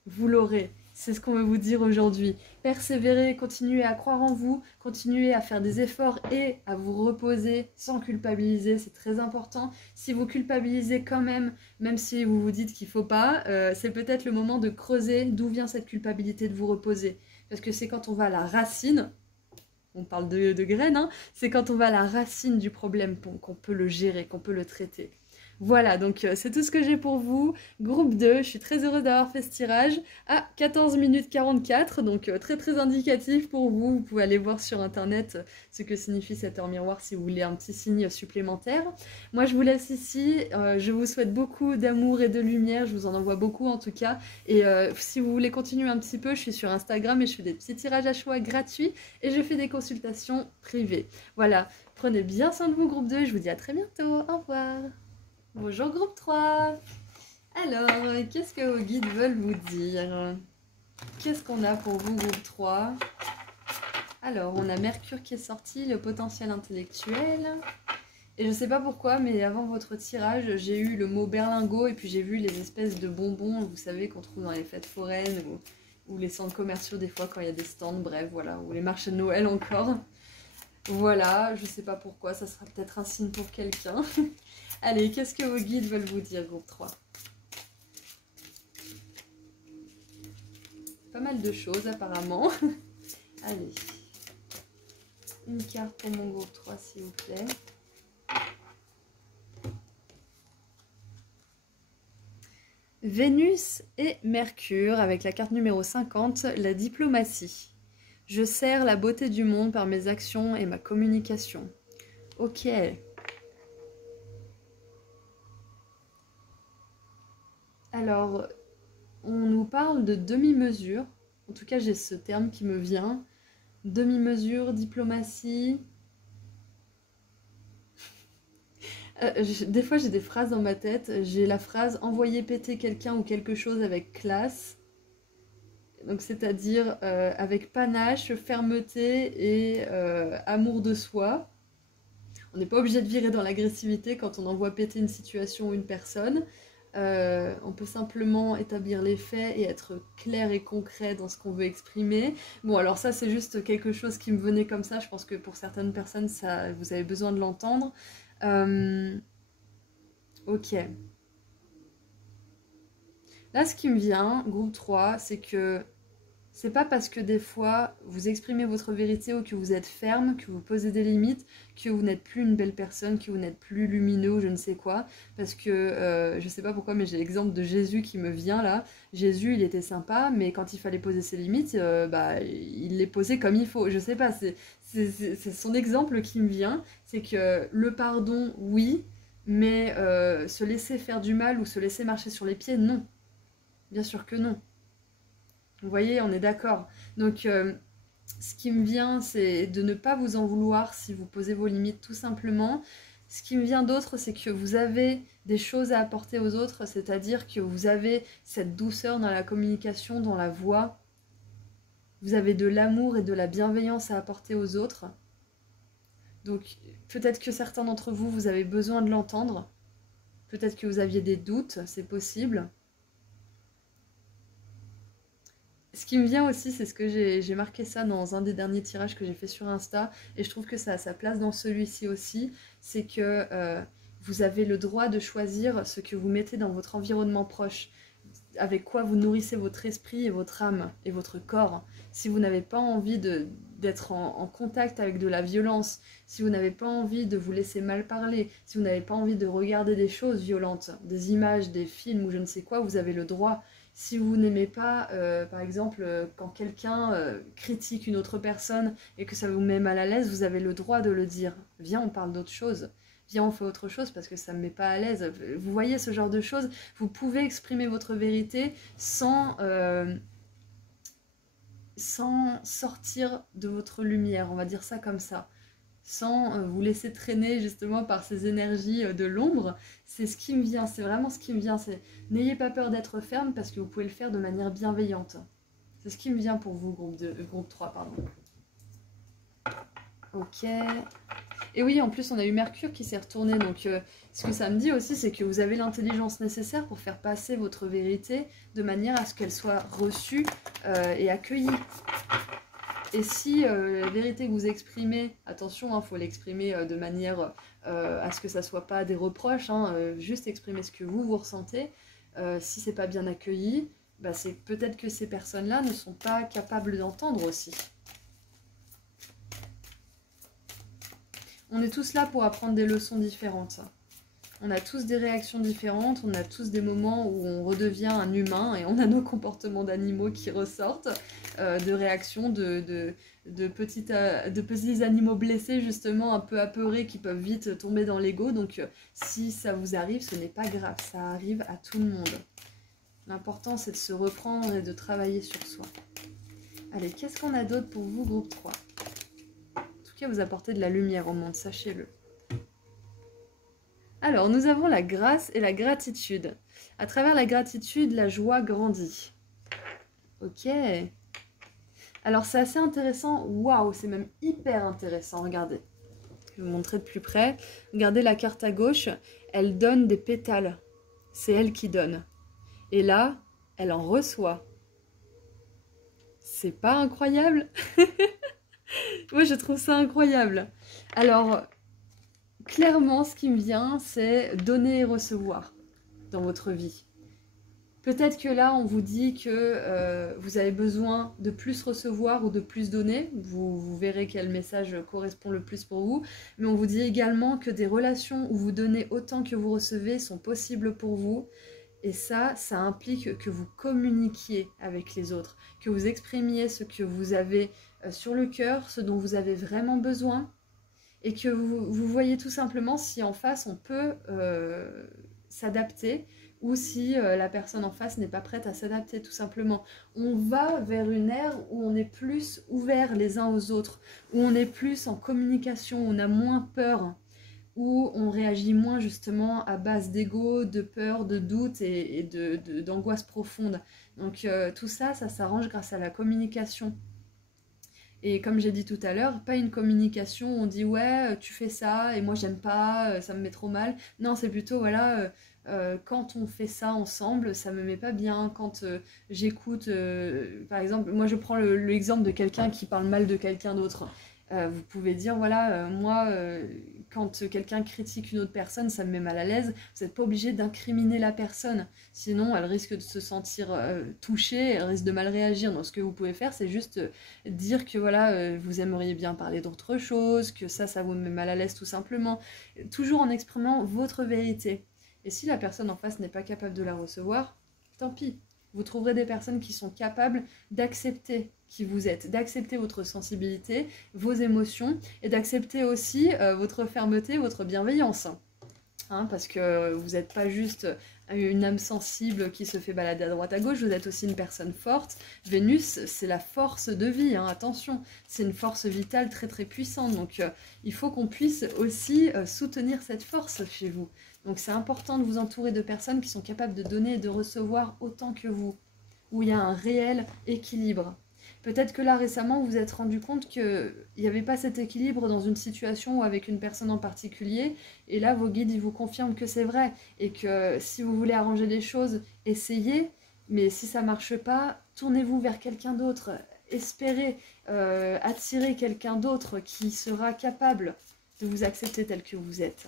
Vous l'aurez. C'est ce qu'on veut vous dire aujourd'hui. Persévérez, continuez à croire en vous, continuez à faire des efforts et à vous reposer sans culpabiliser, c'est très important. Si vous culpabilisez quand même, même si vous vous dites qu'il ne faut pas, c'est peut-être le moment de creuser d'où vient cette culpabilité de vous reposer. Parce que c'est quand on va à la racine, on parle de graines, hein, c'est quand on va à la racine du problème qu'on peut le gérer, qu'on peut le traiter. Voilà, donc c'est tout ce que j'ai pour vous. Groupe 2, je suis très heureuse d'avoir fait ce tirage à 14 minutes 44, donc très très indicatif pour vous. Vous pouvez aller voir sur internet ce que signifie cette heure miroir si vous voulez un petit signe supplémentaire. Moi je vous laisse ici, je vous souhaite beaucoup d'amour et de lumière, je vous en envoie beaucoup en tout cas. Et si vous voulez continuer un petit peu, je suis sur Instagram et je fais des petits tirages à choix gratuits et je fais des consultations privées. Voilà, prenez bien soin de vous groupe 2 et je vous dis à très bientôt, au revoir. Bonjour groupe 3. Alors, qu'est-ce que vos guides veulent vous dire? Qu'est-ce qu'on a pour vous groupe 3? Alors, on a Mercure qui est sorti, le potentiel intellectuel. Et je sais pas pourquoi, mais avant votre tirage, j'ai eu le mot berlingot et puis j'ai vu les espèces de bonbons, vous savez, qu'on trouve dans les fêtes foraines ou les centres commerciaux des fois quand il y a des stands, bref, voilà, ou les marchés de Noël encore. Voilà, je sais pas pourquoi, ça sera peut-être un signe pour quelqu'un. Allez, qu'est-ce que vos guides veulent vous dire, groupe 3? Pas mal de choses, apparemment. Allez. Une carte pour mon groupe 3, s'il vous plaît. Vénus et Mercure, avec la carte numéro 50, la diplomatie. Je sers la beauté du monde par mes actions et ma communication. Ok. Alors, on nous parle de demi-mesure. En tout cas, j'ai ce terme qui me vient. Demi-mesure, diplomatie. Des fois, j'ai des phrases dans ma tête. J'ai la phrase « envoyer péter quelqu'un ou quelque chose avec classe ». Donc, c'est-à-dire avec panache, fermeté et amour de soi. On n'est pas obligé de virer dans l'agressivité quand on envoie péter une situation ou une personne. On peut simplement établir les faits et être clair et concret dans ce qu'on veut exprimer. Bon, alors ça, c'est juste quelque chose qui me venait comme ça. Je pense que pour certaines personnes, ça, vous avez besoin de l'entendre. Ok. Là, ce qui me vient, groupe 3, c'est que c'est pas parce que des fois vous exprimez votre vérité ou que vous êtes ferme, que vous posez des limites, que vous n'êtes plus une belle personne, que vous n'êtes plus lumineux ou je ne sais quoi. Parce que je sais pas pourquoi, mais j'ai l'exemple de Jésus qui me vient là. Jésus, il était sympa, mais quand il fallait poser ses limites, il les posait comme il faut. Je sais pas, c'est son exemple qui me vient. C'est que le pardon, oui, mais se laisser faire du mal ou se laisser marcher sur les pieds, non. Bien sûr que non. Vous voyez, on est d'accord. Donc, ce qui me vient, c'est de ne pas vous en vouloir si vous posez vos limites tout simplement. Ce qui me vient d'autre, c'est que vous avez des choses à apporter aux autres, c'est-à-dire que vous avez cette douceur dans la communication, dans la voix. Vous avez de l'amour et de la bienveillance à apporter aux autres. Donc peut-être que certains d'entre vous, vous avez besoin de l'entendre. Peut-être que vous aviez des doutes, c'est possible. Ce qui me vient aussi, c'est ce que j'ai marqué ça dans un des derniers tirages que j'ai fait sur Insta, et je trouve que ça a sa place dans celui-ci aussi, c'est que vous avez le droit de choisir ce que vous mettez dans votre environnement proche, avec quoi vous nourrissez votre esprit et votre âme et votre corps. Si vous n'avez pas envie d'être en contact avec de la violence, si vous n'avez pas envie de vous laisser mal parler, si vous n'avez pas envie de regarder des choses violentes, des images, des films ou je ne sais quoi, vous avez le droit. Si vous n'aimez pas, par exemple, quand quelqu'un critique une autre personne et que ça vous met mal à l'aise, vous avez le droit de le dire. Viens, on parle d'autre chose. Viens, on fait autre chose parce que ça ne me met pas à l'aise. Vous voyez ce genre de choses, vous pouvez exprimer votre vérité sans sortir de votre lumière, on va dire ça comme ça. Sans vous laisser traîner justement par ces énergies de l'ombre. C'est ce qui me vient, c'est vraiment ce qui me vient. N'ayez pas peur d'être ferme parce que vous pouvez le faire de manière bienveillante. C'est ce qui me vient pour vous, groupe 3, pardon. Ok. Et oui, en plus, on a eu Mercure qui s'est retourné. Donc, ce que ça me dit aussi, c'est que vous avez l'intelligence nécessaire pour faire passer votre vérité de manière à ce qu'elle soit reçue et accueillie. Et si la vérité que vous exprimez, attention, il faut l'exprimer de manière à ce que ça ne soit pas des reproches, juste exprimer ce que vous ressentez. Si c'est pas bien accueilli, bah c'est peut-être que ces personnes-là ne sont pas capables d'entendre aussi. On est tous là pour apprendre des leçons différentes. On a tous des réactions différentes, on a tous des moments où on redevient un humain et on a nos comportements d'animaux qui ressortent, de réactions de petits animaux blessés justement, un peu apeurés qui peuvent vite tomber dans l'ego. Donc si ça vous arrive, ce n'est pas grave, ça arrive à tout le monde. L'important c'est de se reprendre et de travailler sur soi. Allez, qu'est-ce qu'on a d'autre pour vous, groupe 3 ? En tout cas, vous apportez de la lumière au monde, sachez-le. Alors, nous avons la grâce et la gratitude. À travers la gratitude, la joie grandit. Ok. Alors, c'est assez intéressant. Waouh, c'est même hyper intéressant. Regardez. Je vais vous montrer de plus près. Regardez la carte à gauche. Elle donne des pétales. C'est elle qui donne. Et là, elle en reçoit. C'est pas incroyable? Moi, je trouve ça incroyable. Alors... clairement, ce qui me vient, c'est donner et recevoir dans votre vie. Peut-être que là, on vous dit que vous avez besoin de plus recevoir ou de plus donner. Vous verrez quel message correspond le plus pour vous. Mais on vous dit également que des relations où vous donnez autant que vous recevez sont possibles pour vous. Et ça implique que vous communiquiez avec les autres, que vous exprimiez ce que vous avez sur le cœur, ce dont vous avez vraiment besoin. Et que vous voyez tout simplement si en face on peut s'adapter ou si la personne en face n'est pas prête à s'adapter tout simplement. On va vers une ère où on est plus ouverts les uns aux autres, où on est plus en communication, où on a moins peur, où on réagit moins justement à base d'ego, de peur, de doute et d'angoisse profonde. Donc tout ça s'arrange grâce à la communication. Et comme j'ai dit tout à l'heure, pas une communication où on dit ouais tu fais ça et moi j'aime pas, ça me met trop mal. Non, c'est plutôt voilà, quand on fait ça ensemble, ça me met pas bien. Quand j'écoute, par exemple, moi je prends l'exemple de quelqu'un qui parle mal de quelqu'un d'autre. Vous pouvez dire voilà, moi quand quelqu'un critique une autre personne, ça me met mal à l'aise. Vous n'êtes pas obligé d'incriminer la personne, sinon elle risque de se sentir touchée, elle risque de mal réagir. Donc ce que vous pouvez faire, c'est juste dire que voilà, vous aimeriez bien parler d'autre chose, que ça vous met mal à l'aise tout simplement, toujours en exprimant votre vérité. Et si la personne en face n'est pas capable de la recevoir, tant pis. Vous trouverez des personnes qui sont capables d'accepter qui vous êtes, d'accepter votre sensibilité, vos émotions et d'accepter aussi votre fermeté, votre bienveillance. hein, parce que vous n'êtes pas juste une âme sensible qui se fait balader à droite à gauche, vous êtes aussi une personne forte. Vénus, c'est la force de vie, hein, attention, c'est une force vitale très très puissante, donc il faut qu'on puisse aussi soutenir cette force chez vous. Donc c'est important de vous entourer de personnes qui sont capables de donner et de recevoir autant que vous, où il y a un réel équilibre. Peut-être que là, récemment, vous vous êtes rendu compte qu'il n'y avait pas cet équilibre dans une situation ou avec une personne en particulier. Et là, vos guides, ils vous confirment que c'est vrai. Et que si vous voulez arranger les choses, essayez. Mais si ça ne marche pas, tournez-vous vers quelqu'un d'autre. Espérez attirer quelqu'un d'autre qui sera capable de vous accepter tel que vous êtes.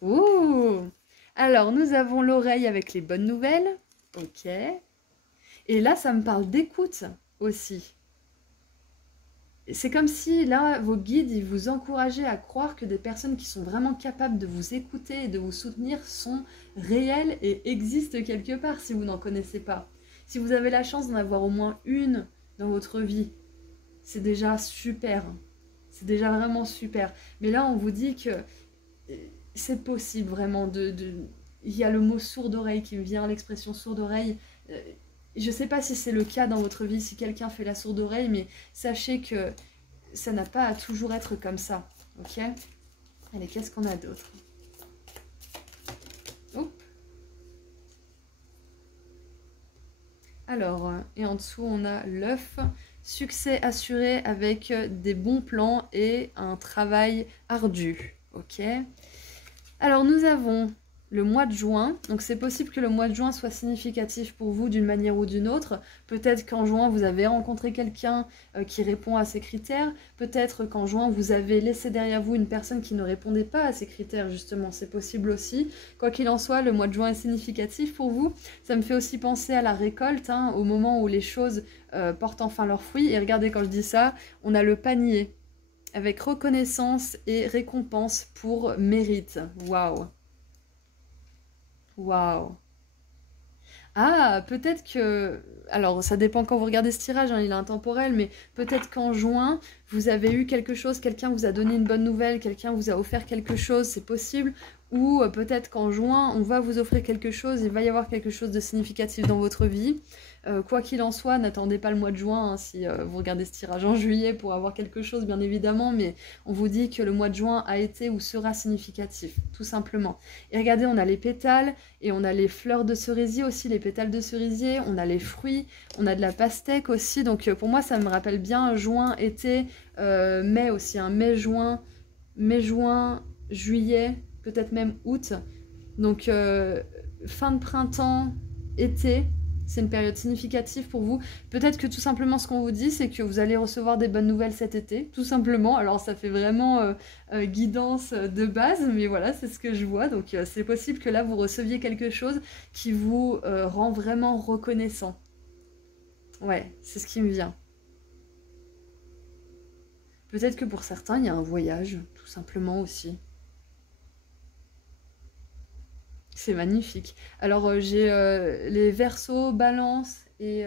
Ouh! Alors, nous avons l'oreille avec les bonnes nouvelles. Ok. Et là, ça me parle d'écoute aussi. C'est comme si, là, vos guides, ils vous encourageaient à croire que des personnes qui sont vraiment capables de vous écouter et de vous soutenir sont réelles et existent quelque part si vous n'en connaissez pas. Si vous avez la chance d'en avoir au moins une dans votre vie, c'est déjà super. C'est déjà vraiment super. Mais là, on vous dit que c'est possible vraiment Il y a le mot sourde-oreille qui me vient, l'expression sourde-oreille. Je ne sais pas si c'est le cas dans votre vie, si quelqu'un fait la sourde oreille, mais sachez que ça n'a pas à toujours être comme ça, ok? Allez, qu'est-ce qu'on a d'autre? Oups. Alors, et en dessous, on a l'œuf. Succès assuré avec des bons plans et un travail ardu, ok? Alors, nous avons le mois de juin, donc c'est possible que le mois de juin soit significatif pour vous d'une manière ou d'une autre. Peut-être qu'en juin vous avez rencontré quelqu'un qui répond à ces critères, peut-être qu'en juin vous avez laissé derrière vous une personne qui ne répondait pas à ces critères justement, c'est possible aussi. Quoi qu'il en soit, le mois de juin est significatif pour vous. Ça me fait aussi penser à la récolte, hein, au moment où les choses portent enfin leurs fruits. Et regardez, quand je dis ça, on a le panier avec reconnaissance et récompense pour mérite. Waouh! Waouh! Ah, peut-être que... Alors, ça dépend quand vous regardez ce tirage, hein, il est intemporel, mais peut-être qu'en juin, vous avez eu quelque chose, quelqu'un vous a donné une bonne nouvelle, quelqu'un vous a offert quelque chose, c'est possible. Ou peut-être qu'en juin, on va vous offrir quelque chose, il va y avoir quelque chose de significatif dans votre vie. Quoi qu'il en soit, n'attendez pas le mois de juin, hein, si vous regardez ce tirage en juillet pour avoir quelque chose, bien évidemment, mais on vous dit que le mois de juin a été ou sera significatif, tout simplement. Et regardez, on a les pétales, et on a les fleurs de cerisier aussi, les pétales de cerisier, on a les fruits, on a de la pastèque aussi, donc pour moi ça me rappelle bien juin, été, mai aussi, hein, mai, juin, juillet, peut-être même août. Donc fin de printemps, été, c'est une période significative pour vous. Peut-être que tout simplement ce qu'on vous dit, c'est que vous allez recevoir des bonnes nouvelles cet été, tout simplement. Alors ça fait vraiment guidance de base, mais voilà, c'est ce que je vois. Donc c'est possible que là, vous receviez quelque chose qui vous rend vraiment reconnaissant. Ouais, c'est ce qui me vient. Peut-être que pour certains, il y a un voyage, tout simplement aussi. C'est magnifique. Alors j'ai les Verseaux, Balance et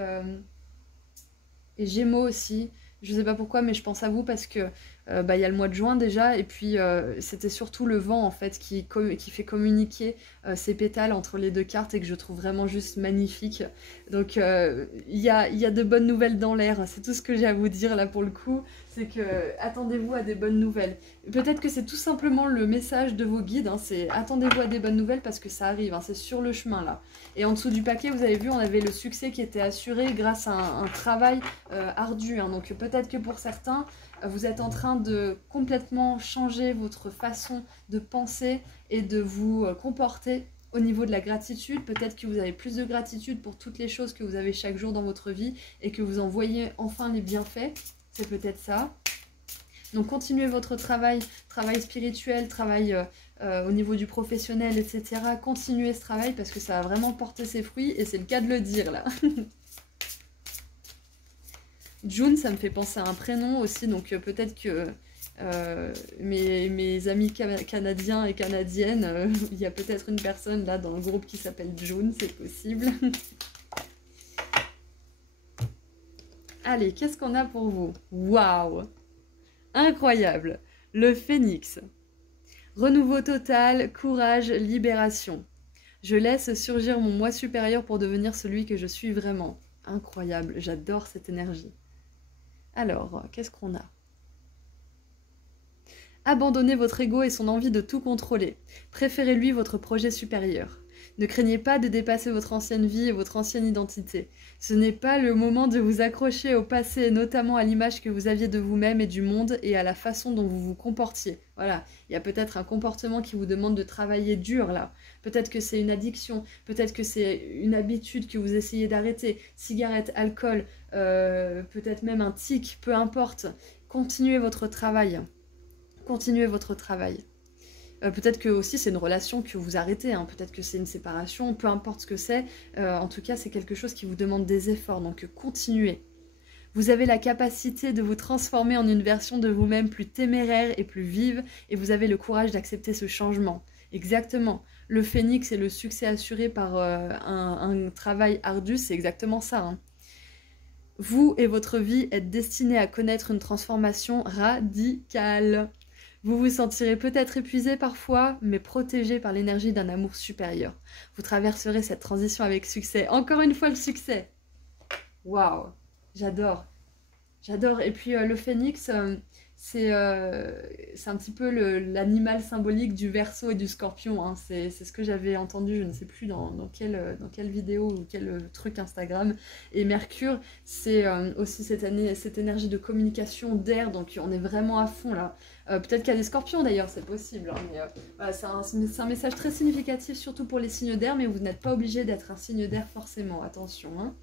Gémeaux aussi. Je sais pas pourquoi, mais je pense à vous parce que y a le mois de juin déjà, et puis c'était surtout le vent en fait qui fait communiquer ces pétales entre les deux cartes et que je trouve vraiment juste magnifique. Donc il y a de bonnes nouvelles dans l'air, c'est tout ce que j'ai à vous dire là pour le coup, c'est que attendez-vous à des bonnes nouvelles. Peut-être que c'est tout simplement le message de vos guides, hein, c'est attendez-vous à des bonnes nouvelles parce que ça arrive, hein, c'est sur le chemin là. Et en dessous du paquet, vous avez vu, on avait le succès qui était assuré grâce à un travail ardu, hein. Donc peut-être que pour certains, vous êtes en train de complètement changer votre façon de penser et de vous comporter au niveau de la gratitude. Peut-être que vous avez plus de gratitude pour toutes les choses que vous avez chaque jour dans votre vie et que vous en voyez enfin les bienfaits. C'est peut-être ça. Donc continuez votre travail spirituel, travail au niveau du professionnel, etc. Continuez ce travail parce que ça va vraiment porter ses fruits et c'est le cas de le dire là. June, ça me fait penser à un prénom aussi, donc peut-être que mes amis canadiens et canadiennes, il y a peut-être une personne là dans le groupe qui s'appelle June, c'est possible. Allez, qu'est-ce qu'on a pour vous? Waouh! Incroyable! Le phénix. Renouveau total, courage, libération. Je laisse surgir mon moi supérieur pour devenir celui que je suis vraiment. Incroyable, j'adore cette énergie. Alors, qu'est-ce qu'on a? Abandonnez votre ego et son envie de tout contrôler. Préférez-lui votre projet supérieur. Ne craignez pas de dépasser votre ancienne vie et votre ancienne identité. Ce n'est pas le moment de vous accrocher au passé, et notamment à l'image que vous aviez de vous-même et du monde et à la façon dont vous vous comportiez. Voilà, il y a peut-être un comportement qui vous demande de travailler dur là. Peut-être que c'est une addiction, peut-être que c'est une habitude que vous essayez d'arrêter. Cigarette, alcool, peut-être même un tic, peu importe. Continuez votre travail. Continuez votre travail. Peut-être que aussi c'est une relation que vous arrêtez, hein. Peut-être que c'est une séparation, peu importe ce que c'est. En tout cas, c'est quelque chose qui vous demande des efforts, donc continuez. Vous avez la capacité de vous transformer en une version de vous-même plus téméraire et plus vive, et vous avez le courage d'accepter ce changement. Exactement. Le phénix et le succès assuré par un travail ardu, c'est exactement ça, hein. Vous et votre vie êtes destinés à connaître une transformation radicale. Vous vous sentirez peut-être épuisé parfois, mais protégé par l'énergie d'un amour supérieur. Vous traverserez cette transition avec succès. Encore une fois, le succès. Waouh, j'adore. J'adore. Et puis le phénix, c'est un petit peu l'animal symbolique du Verseau et du Scorpion, hein. C'est ce que j'avais entendu, je ne sais plus dans quelle vidéo ou quel truc Instagram. Et Mercure, c'est aussi cette énergie de communication, d'air, donc on est vraiment à fond là. Peut-être qu'il y a des scorpions d'ailleurs, c'est possible, hein, mais voilà, c'est un message très significatif, surtout pour les signes d'air, mais vous n'êtes pas obligé d'être un signe d'air forcément, attention, hein.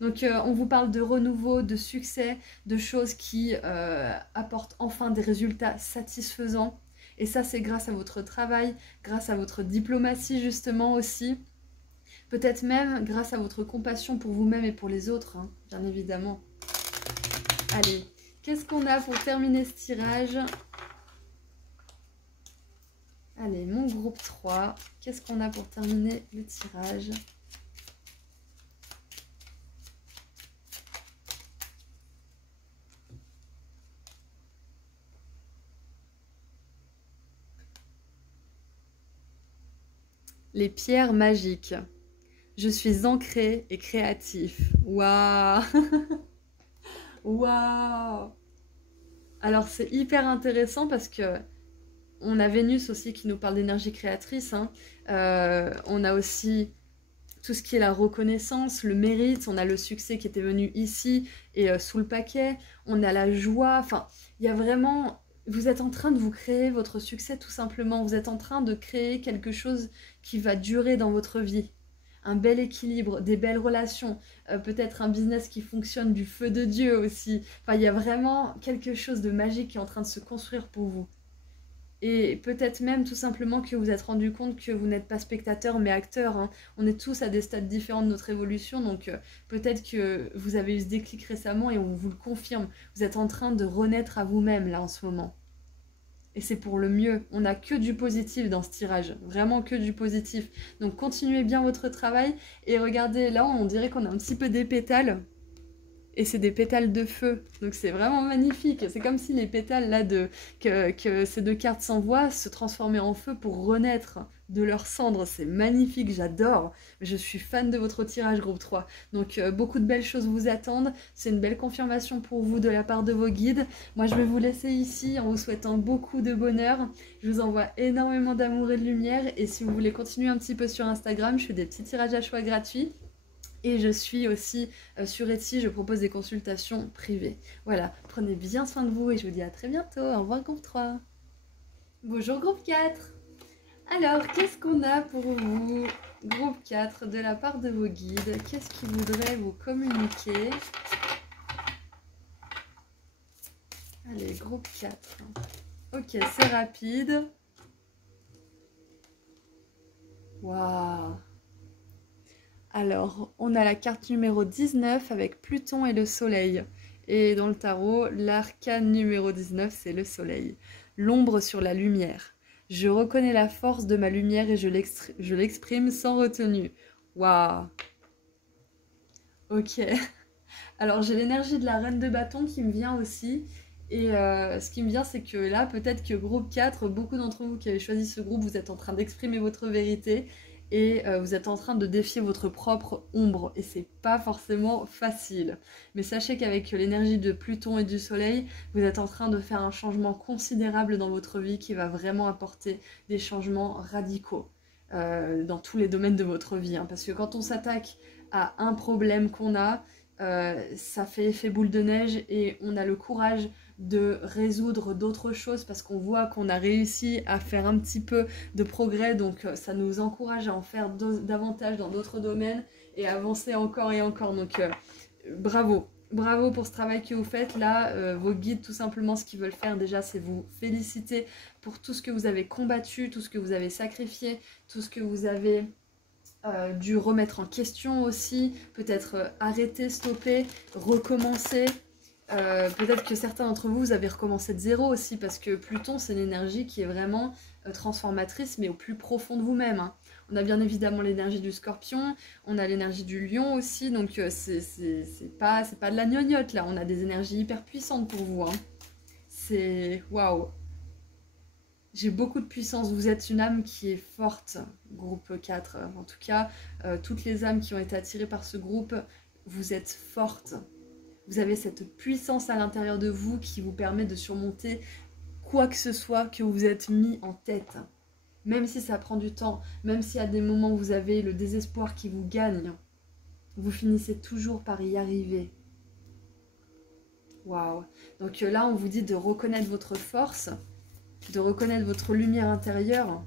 Donc on vous parle de renouveau, de succès, de choses qui apportent enfin des résultats satisfaisants. Et ça, c'est grâce à votre travail, grâce à votre diplomatie justement aussi. Peut-être même grâce à votre compassion pour vous-même et pour les autres, hein, bien évidemment. Allez, qu'est-ce qu'on a pour terminer ce tirage? Allez, mon groupe 3, qu'est-ce qu'on a pour terminer le tirage? Les pierres magiques. Je suis ancré et créatif. Waouh. Waouh. Alors c'est hyper intéressant parce que on a Vénus aussi qui nous parle d'énergie créatrice, hein. On a aussi tout ce qui est la reconnaissance, le mérite, on a le succès qui était venu ici et sous le paquet, on a la joie, enfin, il y a vraiment... Vous êtes en train de vous créer votre succès tout simplement, vous êtes en train de créer quelque chose qui va durer dans votre vie. Un bel équilibre, des belles relations, peut-être un business qui fonctionne du feu de Dieu aussi. Enfin, il y a vraiment quelque chose de magique qui est en train de se construire pour vous. Et peut-être même tout simplement que vous vous êtes rendu compte que vous n'êtes pas spectateur mais acteur, hein. On est tous à des stades différents de notre évolution, donc peut-être que vous avez eu ce déclic récemment et on vous le confirme. Vous êtes en train de renaître à vous-même là en ce moment. Et c'est pour le mieux. On n'a que du positif dans ce tirage, vraiment que du positif. Donc continuez bien votre travail et regardez, là on dirait qu'on a un petit peu des pétales. Et c'est des pétales de feu, donc c'est vraiment magnifique. C'est comme si les pétales là que ces deux cartes s'envoient se transformaient en feu pour renaître de leurs cendres. C'est magnifique, j'adore. Je suis fan de votre tirage groupe 3. Donc beaucoup de belles choses vous attendent. C'est une belle confirmation pour vous de la part de vos guides. Moi je vais vous laisser ici en vous souhaitant beaucoup de bonheur. Je vous envoie énormément d'amour et de lumière. Et si vous voulez continuer un petit peu sur Instagram, je fais des petits tirages à choix gratuits. Et je suis aussi sur Etsy, je propose des consultations privées. Voilà, prenez bien soin de vous et je vous dis à très bientôt. Au revoir groupe 3. Bonjour groupe 4. Alors, qu'est-ce qu'on a pour vous? Groupe 4, de la part de vos guides, qu'est-ce qu'ils voudraient vous communiquer? Allez, groupe 4. Ok, c'est rapide. Waouh! Alors, on a la carte numéro 19 avec Pluton et le Soleil. Et dans le tarot, l'arcane numéro 19, c'est le Soleil. L'ombre sur la lumière. Je reconnais la force de ma lumière et je l'exprime sans retenue. Waouh! Ok. Alors, j'ai l'énergie de la reine de bâton qui me vient aussi. Et ce qui me vient, c'est que là, peut-être que groupe 4, beaucoup d'entre vous qui avez choisi ce groupe, vous êtes en train d'exprimer votre vérité et vous êtes en train de défier votre propre ombre. Et c'est pas forcément facile. Mais sachez qu'avec l'énergie de Pluton et du Soleil, vous êtes en train de faire un changement considérable dans votre vie qui va vraiment apporter des changements radicaux dans tous les domaines de votre vie. Hein. Parce que quand on s'attaque à un problème qu'on a, ça fait effet boule de neige et on a le courage de résoudre d'autres choses parce qu'on voit qu'on a réussi à faire un petit peu de progrès, donc ça nous encourage à en faire davantage dans d'autres domaines et avancer encore et encore. Donc bravo, bravo pour ce travail que vous faites là. Vos guides, tout simplement, ce qu'ils veulent faire déjà, c'est vous féliciter pour tout ce que vous avez combattu, tout ce que vous avez sacrifié, tout ce que vous avez dû remettre en question aussi, peut-être arrêter, stopper, recommencer. Peut-être que certains d'entre vous, vous avez recommencé de zéro aussi, parce que Pluton, c'est une énergie qui est vraiment transformatrice, mais au plus profond de vous-même. Hein. On a bien évidemment l'énergie du Scorpion, on a l'énergie du Lion aussi, donc c'est pas de la gnognotte là, on a des énergies hyper puissantes pour vous. Hein. C'est waouh! J'ai beaucoup de puissance, vous êtes une âme qui est forte, groupe 4. En tout cas, toutes les âmes qui ont été attirées par ce groupe, vous êtes fortes. Vous avez cette puissance à l'intérieur de vous qui vous permet de surmonter quoi que ce soit que vous êtes mis en tête. Même si ça prend du temps, même s'il y a des moments où vous avez le désespoir qui vous gagne, vous finissez toujours par y arriver. Waouh! Donc là, on vous dit de reconnaître votre force, de reconnaître votre lumière intérieure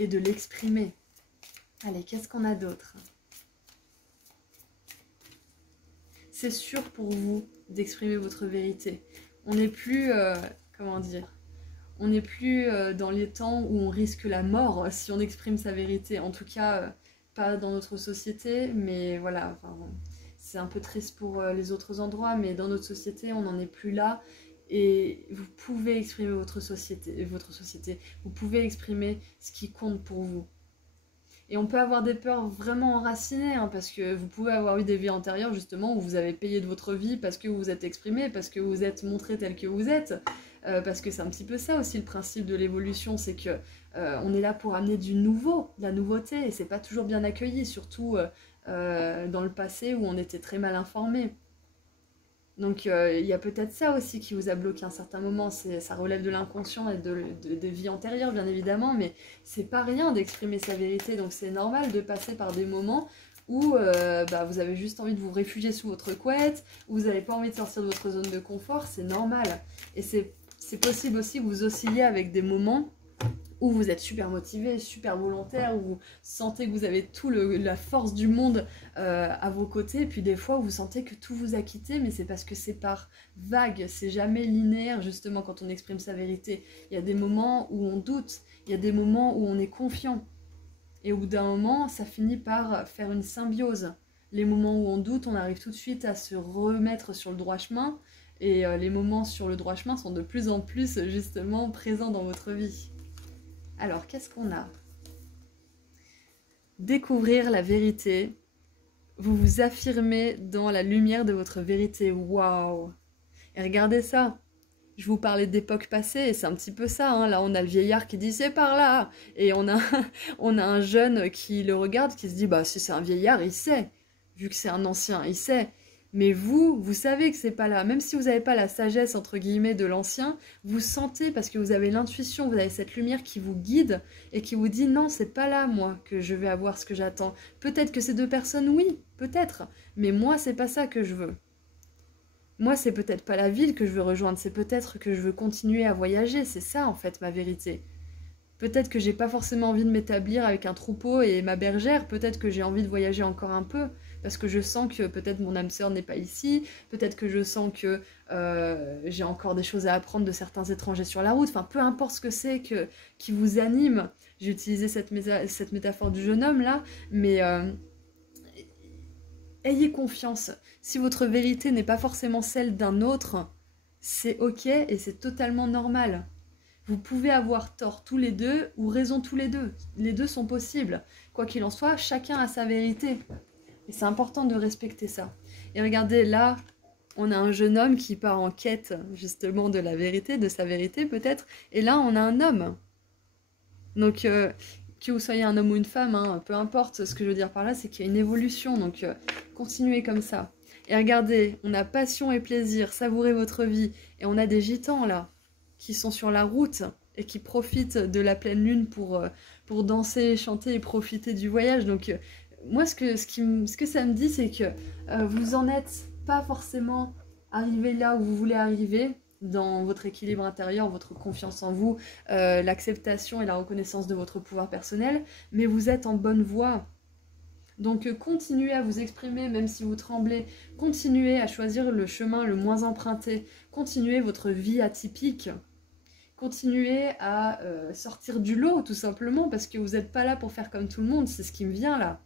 et de l'exprimer. Allez, qu'est-ce qu'on a d'autre ? C'est sûr pour vous d'exprimer votre vérité. On n'est plus, comment dire, on n'est plus dans les temps où on risque la mort si on exprime sa vérité. En tout cas, pas dans notre société, mais voilà, enfin, c'est un peu triste pour les autres endroits, mais dans notre société, on n'en est plus là. Et vous pouvez exprimer votre société. Vous pouvez exprimer ce qui compte pour vous. Et on peut avoir des peurs vraiment enracinées, hein, parce que vous pouvez avoir eu des vies antérieures justement où vous avez payé de votre vie parce que vous vous êtes exprimé, parce que vous vous êtes montré tel que vous êtes, parce que c'est un petit peu ça aussi le principe de l'évolution, c'est que on est là pour amener du nouveau, de la nouveauté, et c'est pas toujours bien accueilli, surtout dans le passé où on était très mal informé. Donc il y a peut-être ça aussi qui vous a bloqué à un certain moment, ça relève de l'inconscient et des vies antérieures bien évidemment, mais c'est pas rien d'exprimer sa vérité, donc c'est normal de passer par des moments où vous avez juste envie de vous réfugier sous votre couette, où vous n'avez pas envie de sortir de votre zone de confort, c'est normal. Et c'est possible aussi que vous oscilliez avec des moments où vous êtes super motivé, super volontaire, où vous sentez que vous avez toute la force du monde à vos côtés, et puis des fois où vous sentez que tout vous a quitté, mais c'est parce que c'est par vague, c'est jamais linéaire justement quand on exprime sa vérité. Il y a des moments où on doute, il y a des moments où on est confiant, et au bout d'un moment, ça finit par faire une symbiose. Les moments où on doute, on arrive tout de suite à se remettre sur le droit chemin, et les moments sur le droit chemin sont de plus en plus justement présents dans votre vie. Alors, qu'est-ce qu'on a ? Découvrir la vérité. Vous vous affirmez dans la lumière de votre vérité. Waouh ! Et regardez ça. Je vous parlais d'époque passée, et c'est un petit peu ça. Hein. Là, on a le vieillard qui dit « c'est par là !» Et on a un jeune qui le regarde, qui se dit « bah, si c'est un vieillard, il sait. Vu que c'est un ancien, il sait. » Mais vous savez que c'est pas là. Même si vous n'avez pas la sagesse, entre guillemets, de l'ancien, vous sentez, parce que vous avez l'intuition, vous avez cette lumière qui vous guide et qui vous dit « non, c'est pas là, moi, que je vais avoir ce que j'attends. Peut-être que ces deux personnes, oui, peut-être. Mais moi, c'est pas ça que je veux. Moi, c'est peut-être pas la ville que je veux rejoindre, c'est peut-être que je veux continuer à voyager. C'est ça, en fait, ma vérité. Peut-être que j'ai pas forcément envie de m'établir avec un troupeau et ma bergère. Peut-être que j'ai envie de voyager encore un peu. Parce que je sens que peut-être mon âme sœur n'est pas ici, peut-être que je sens que j'ai encore des choses à apprendre de certains étrangers sur la route, enfin peu importe ce que c'est qui vous anime. J'ai utilisé cette métaphore du jeune homme là, mais ayez confiance. Si votre vérité n'est pas forcément celle d'un autre, c'est ok et c'est totalement normal. Vous pouvez avoir tort tous les deux ou raison tous les deux. Les deux sont possibles. Quoi qu'il en soit, chacun a sa vérité. Et c'est important de respecter ça. Et regardez, là, on a un jeune homme qui part en quête justement de la vérité, de sa vérité peut-être, et là on a un homme. Donc que vous soyez un homme ou une femme, hein, peu importe, ce que je veux dire par là, c'est qu'il y a une évolution, donc continuez comme ça. Et regardez, on a passion et plaisir, savourez votre vie, et on a des gitans là, qui sont sur la route, et qui profitent de la pleine lune pour danser, chanter et profiter du voyage. Donc moi, ce que ça me dit, c'est que vous en êtes pas forcément arrivé là où vous voulez arriver, dans votre équilibre intérieur, votre confiance en vous, l'acceptation et la reconnaissance de votre pouvoir personnel, mais vous êtes en bonne voie. Donc continuez à vous exprimer même si vous tremblez, continuez à choisir le chemin le moins emprunté, continuez votre vie atypique, continuez à sortir du lot tout simplement parce que vous n'êtes pas là pour faire comme tout le monde, c'est ce qui me vient là.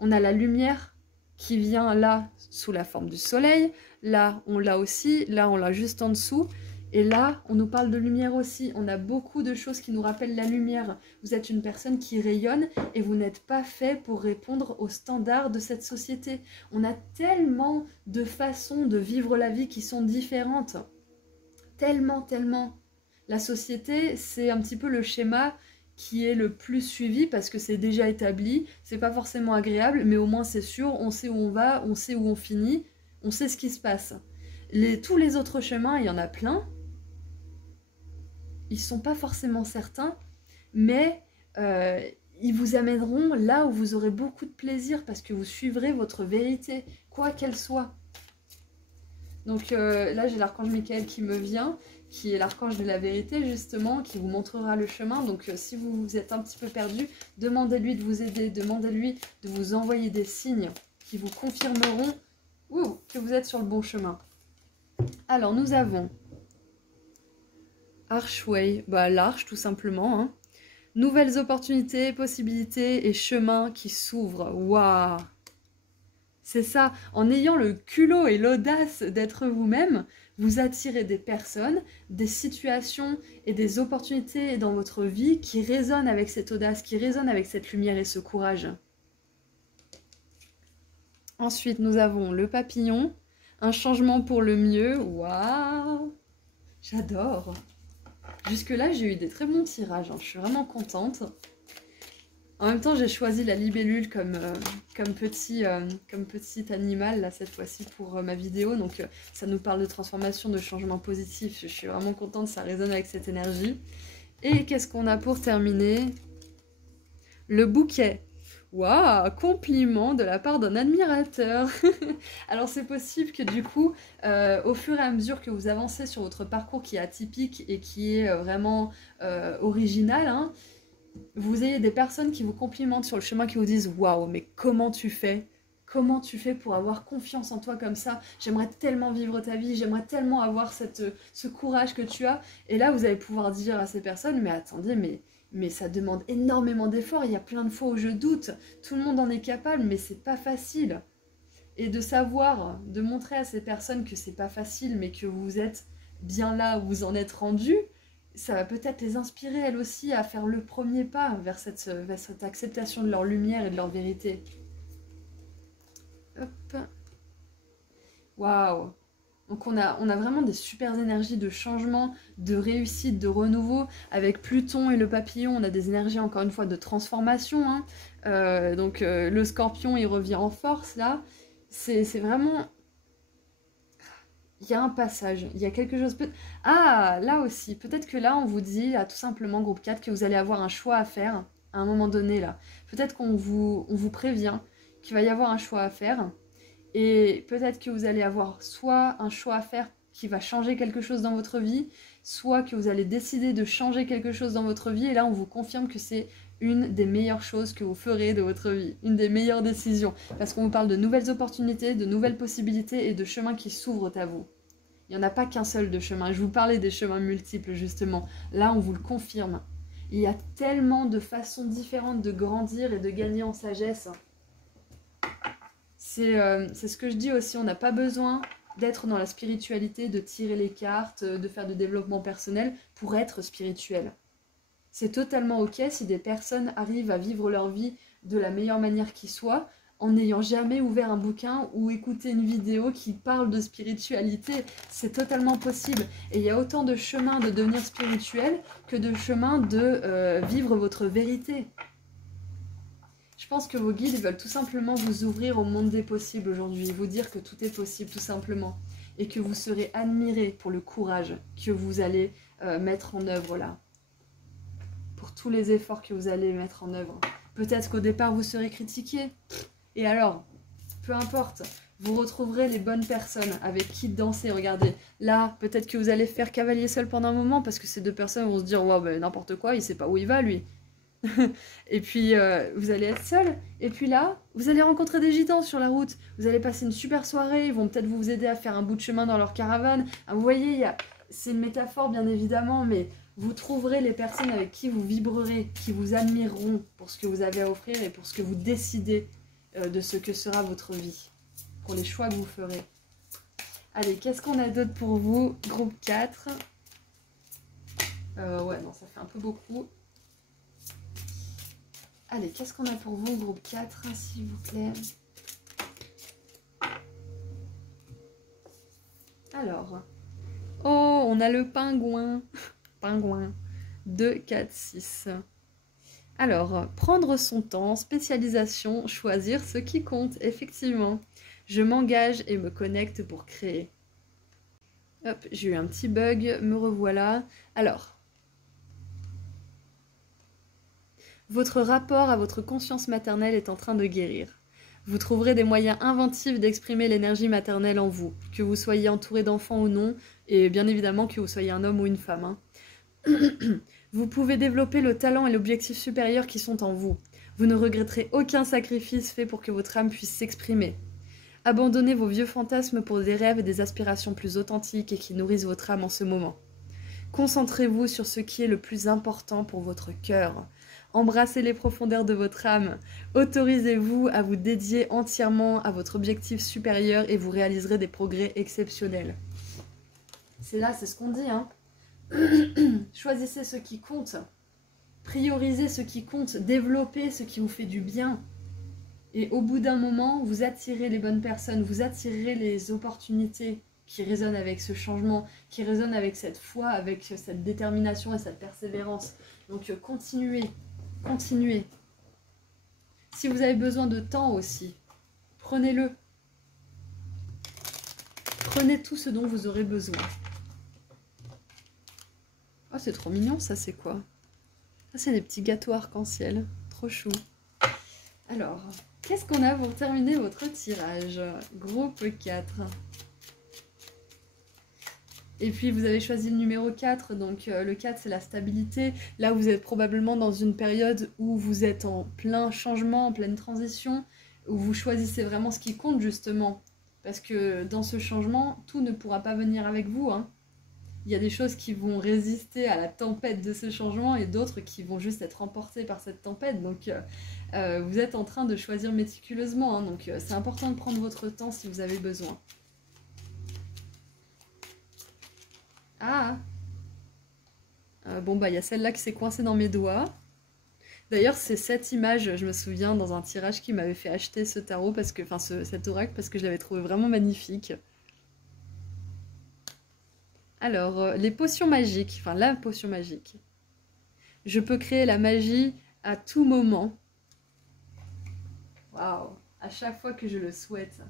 On a la lumière qui vient là sous la forme du soleil, là on l'a aussi, là on l'a juste en dessous, et là on nous parle de lumière aussi. On a beaucoup de choses qui nous rappellent la lumière. Vous êtes une personne qui rayonne et vous n'êtes pas fait pour répondre aux standards de cette société. On a tellement de façons de vivre la vie qui sont différentes. Tellement, tellement. La société, c'est un petit peu le schéma qui est le plus suivi parce que c'est déjà établi, c'est pas forcément agréable, mais au moins c'est sûr, on sait où on va, on sait où on finit, on sait ce qui se passe. Tous les autres chemins, il y en a plein, ils sont pas forcément certains, mais ils vous amèneront là où vous aurez beaucoup de plaisir parce que vous suivrez votre vérité, quoi qu'elle soit. Donc là, j'ai l'archange Michael qui me vient, qui est l'archange de la vérité, justement, qui vous montrera le chemin. Donc si vous êtes un petit peu perdu, demandez-lui de vous aider, demandez-lui de vous envoyer des signes qui vous confirmeront que vous êtes sur le bon chemin. Alors, nous avons Archway, l'arche tout simplement. Hein. Nouvelles opportunités, possibilités et chemins qui s'ouvrent. Waouh! C'est ça, en ayant le culot et l'audace d'être vous-même, vous attirez des personnes, des situations et des opportunités dans votre vie qui résonnent avec cette audace, qui résonnent avec cette lumière et ce courage. Ensuite, nous avons le papillon, un changement pour le mieux. Waouh! J'adore! Jusque-là, j'ai eu des très bons tirages, hein. Je suis vraiment contente. En même temps, j'ai choisi la libellule comme petit animal, là, cette fois-ci, pour ma vidéo. Donc, ça nous parle de transformation, de changement positif. Je suis vraiment contente, ça résonne avec cette énergie. Et qu'est-ce qu'on a pour terminer? Le bouquet. Waouh, compliment de la part d'un admirateur. Alors, c'est possible que du coup, au fur et à mesure que vous avancez sur votre parcours qui est atypique et qui est vraiment original, hein, vous ayez des personnes qui vous complimentent sur le chemin, qui vous disent « Waouh, mais comment tu fais ? Comment tu fais pour avoir confiance en toi comme ça ? J'aimerais tellement vivre ta vie, j'aimerais tellement avoir ce courage que tu as. » Et là, vous allez pouvoir dire à ces personnes « Mais attendez, mais ça demande énormément d'efforts, il y a plein de fois où je doute, tout le monde en est capable, mais c'est pas facile. » Et de savoir, de montrer à ces personnes que c'est pas facile, mais que vous êtes bien là où vous en êtes rendu, ça va peut-être les inspirer elles aussi à faire le premier pas vers cette acceptation de leur lumière et de leur vérité. Hop. Waouh! Donc on a vraiment des super énergies de changement, de réussite, de renouveau. Avec Pluton et le papillon, on a des énergies encore une fois de transformation. Hein. Le scorpion, il revient en force là. C'est vraiment... Il y a un passage, il y a quelque chose... Ah, là aussi, peut-être que là, on vous dit, tout simplement, groupe 4, que vous allez avoir un choix à faire à un moment donné, là. Peut-être qu'on vous prévient qu'il va y avoir un choix à faire, et peut-être que vous allez avoir soit un choix à faire qui va changer quelque chose dans votre vie, soit que vous allez décider de changer quelque chose dans votre vie, et là, on vous confirme que c'est une des meilleures choses que vous ferez de votre vie, une des meilleures décisions, parce qu'on vous parle de nouvelles opportunités, de nouvelles possibilités et de chemins qui s'ouvrent à vous. Il n'y en a pas qu'un seul de chemin, je vous parlais des chemins multiples justement, là on vous le confirme. Il y a tellement de façons différentes de grandir et de gagner en sagesse. C'est ce que je dis aussi, on n'a pas besoin d'être dans la spiritualité, de tirer les cartes, de faire du développement personnel pour être spirituel. C'est totalement ok si des personnes arrivent à vivre leur vie de la meilleure manière qui soit, en n'ayant jamais ouvert un bouquin ou écouté une vidéo qui parle de spiritualité. C'est totalement possible. Et il y a autant de chemins de devenir spirituel que de chemins de vivre votre vérité. Je pense que vos guides veulent tout simplement vous ouvrir au monde des possibles aujourd'hui, vous dire que tout est possible tout simplement. Et que vous serez admiré pour le courage que vous allez mettre en œuvre là. Pour tous les efforts que vous allez mettre en œuvre. Peut-être qu'au départ vous serez critiqué. Et alors, peu importe, vous retrouverez les bonnes personnes avec qui danser. Regardez, là, peut-être que vous allez faire cavalier seul pendant un moment parce que ces deux personnes vont se dire « Wow, ben, n'importe quoi, il sait pas où il va, lui. » Et puis, vous allez être seul. Et puis là, vous allez rencontrer des gitans sur la route. Vous allez passer une super soirée. Ils vont peut-être vous aider à faire un bout de chemin dans leur caravane. Ah, vous voyez, c'est une métaphore, bien évidemment, mais vous trouverez les personnes avec qui vous vibrerez, qui vous admireront pour ce que vous avez à offrir et pour ce que vous décidez de ce que sera votre vie, pour les choix que vous ferez. Allez, qu'est-ce qu'on a d'autre pour vous? Groupe 4. Ouais, non, ça fait un peu beaucoup. Allez, qu'est-ce qu'on a pour vous, groupe 4, s'il vous plaît? Alors, oh, on a le pingouin. Pingouin. 2, 4, 6. Alors, prendre son temps, spécialisation, choisir ce qui compte, effectivement. Je m'engage et me connecte pour créer. Hop, j'ai eu un petit bug, me revoilà. Alors, votre rapport à votre conscience maternelle est en train de guérir. Vous trouverez des moyens inventifs d'exprimer l'énergie maternelle en vous, que vous soyez entouré d'enfants ou non, et bien évidemment que vous soyez un homme ou une femme. Hein. Vous pouvez développer le talent et l'objectif supérieur qui sont en vous. Vous ne regretterez aucun sacrifice fait pour que votre âme puisse s'exprimer. Abandonnez vos vieux fantasmes pour des rêves et des aspirations plus authentiques et qui nourrissent votre âme en ce moment. Concentrez-vous sur ce qui est le plus important pour votre cœur. Embrassez les profondeurs de votre âme. Autorisez-vous à vous dédier entièrement à votre objectif supérieur et vous réaliserez des progrès exceptionnels. C'est là, c'est ce qu'on dit, hein. Choisissez ce qui compte, priorisez ce qui compte, développez ce qui vous fait du bien. Et au bout d'un moment, vous attirez les bonnes personnes, vous attirez les opportunités qui résonnent avec ce changement, qui résonnent avec cette foi, avec cette détermination et cette persévérance. Donc continuez, continuez. Si vous avez besoin de temps aussi, prenez-le. Prenez tout ce dont vous aurez besoin. Oh, c'est trop mignon, ça, c'est quoi? Ça, c'est des petits gâteaux arc-en-ciel. Trop chou. Alors, qu'est-ce qu'on a pour terminer votre tirage? Groupe 4. Et puis, vous avez choisi le numéro 4. Donc, le 4, c'est la stabilité. Là, vous êtes probablement dans une période où vous êtes en plein changement, en pleine transition, où vous choisissez vraiment ce qui compte, justement. Parce que dans ce changement, tout ne pourra pas venir avec vous, hein. Il y a des choses qui vont résister à la tempête de ce changement et d'autres qui vont juste être emportées par cette tempête. Donc, vous êtes en train de choisir méticuleusement. Hein, donc, c'est important de prendre votre temps si vous avez besoin. Ah bon, bah, il y a celle-là qui s'est coincée dans mes doigts. D'ailleurs, c'est cette image, je me souviens, dans un tirage qui m'avait fait acheter ce tarot, parce que, enfin, cet oracle, parce que je l'avais trouvé vraiment magnifique. Alors, les potions magiques, enfin la potion magique. Je peux créer la magie à tout moment. Waouh, à chaque fois que je le souhaite.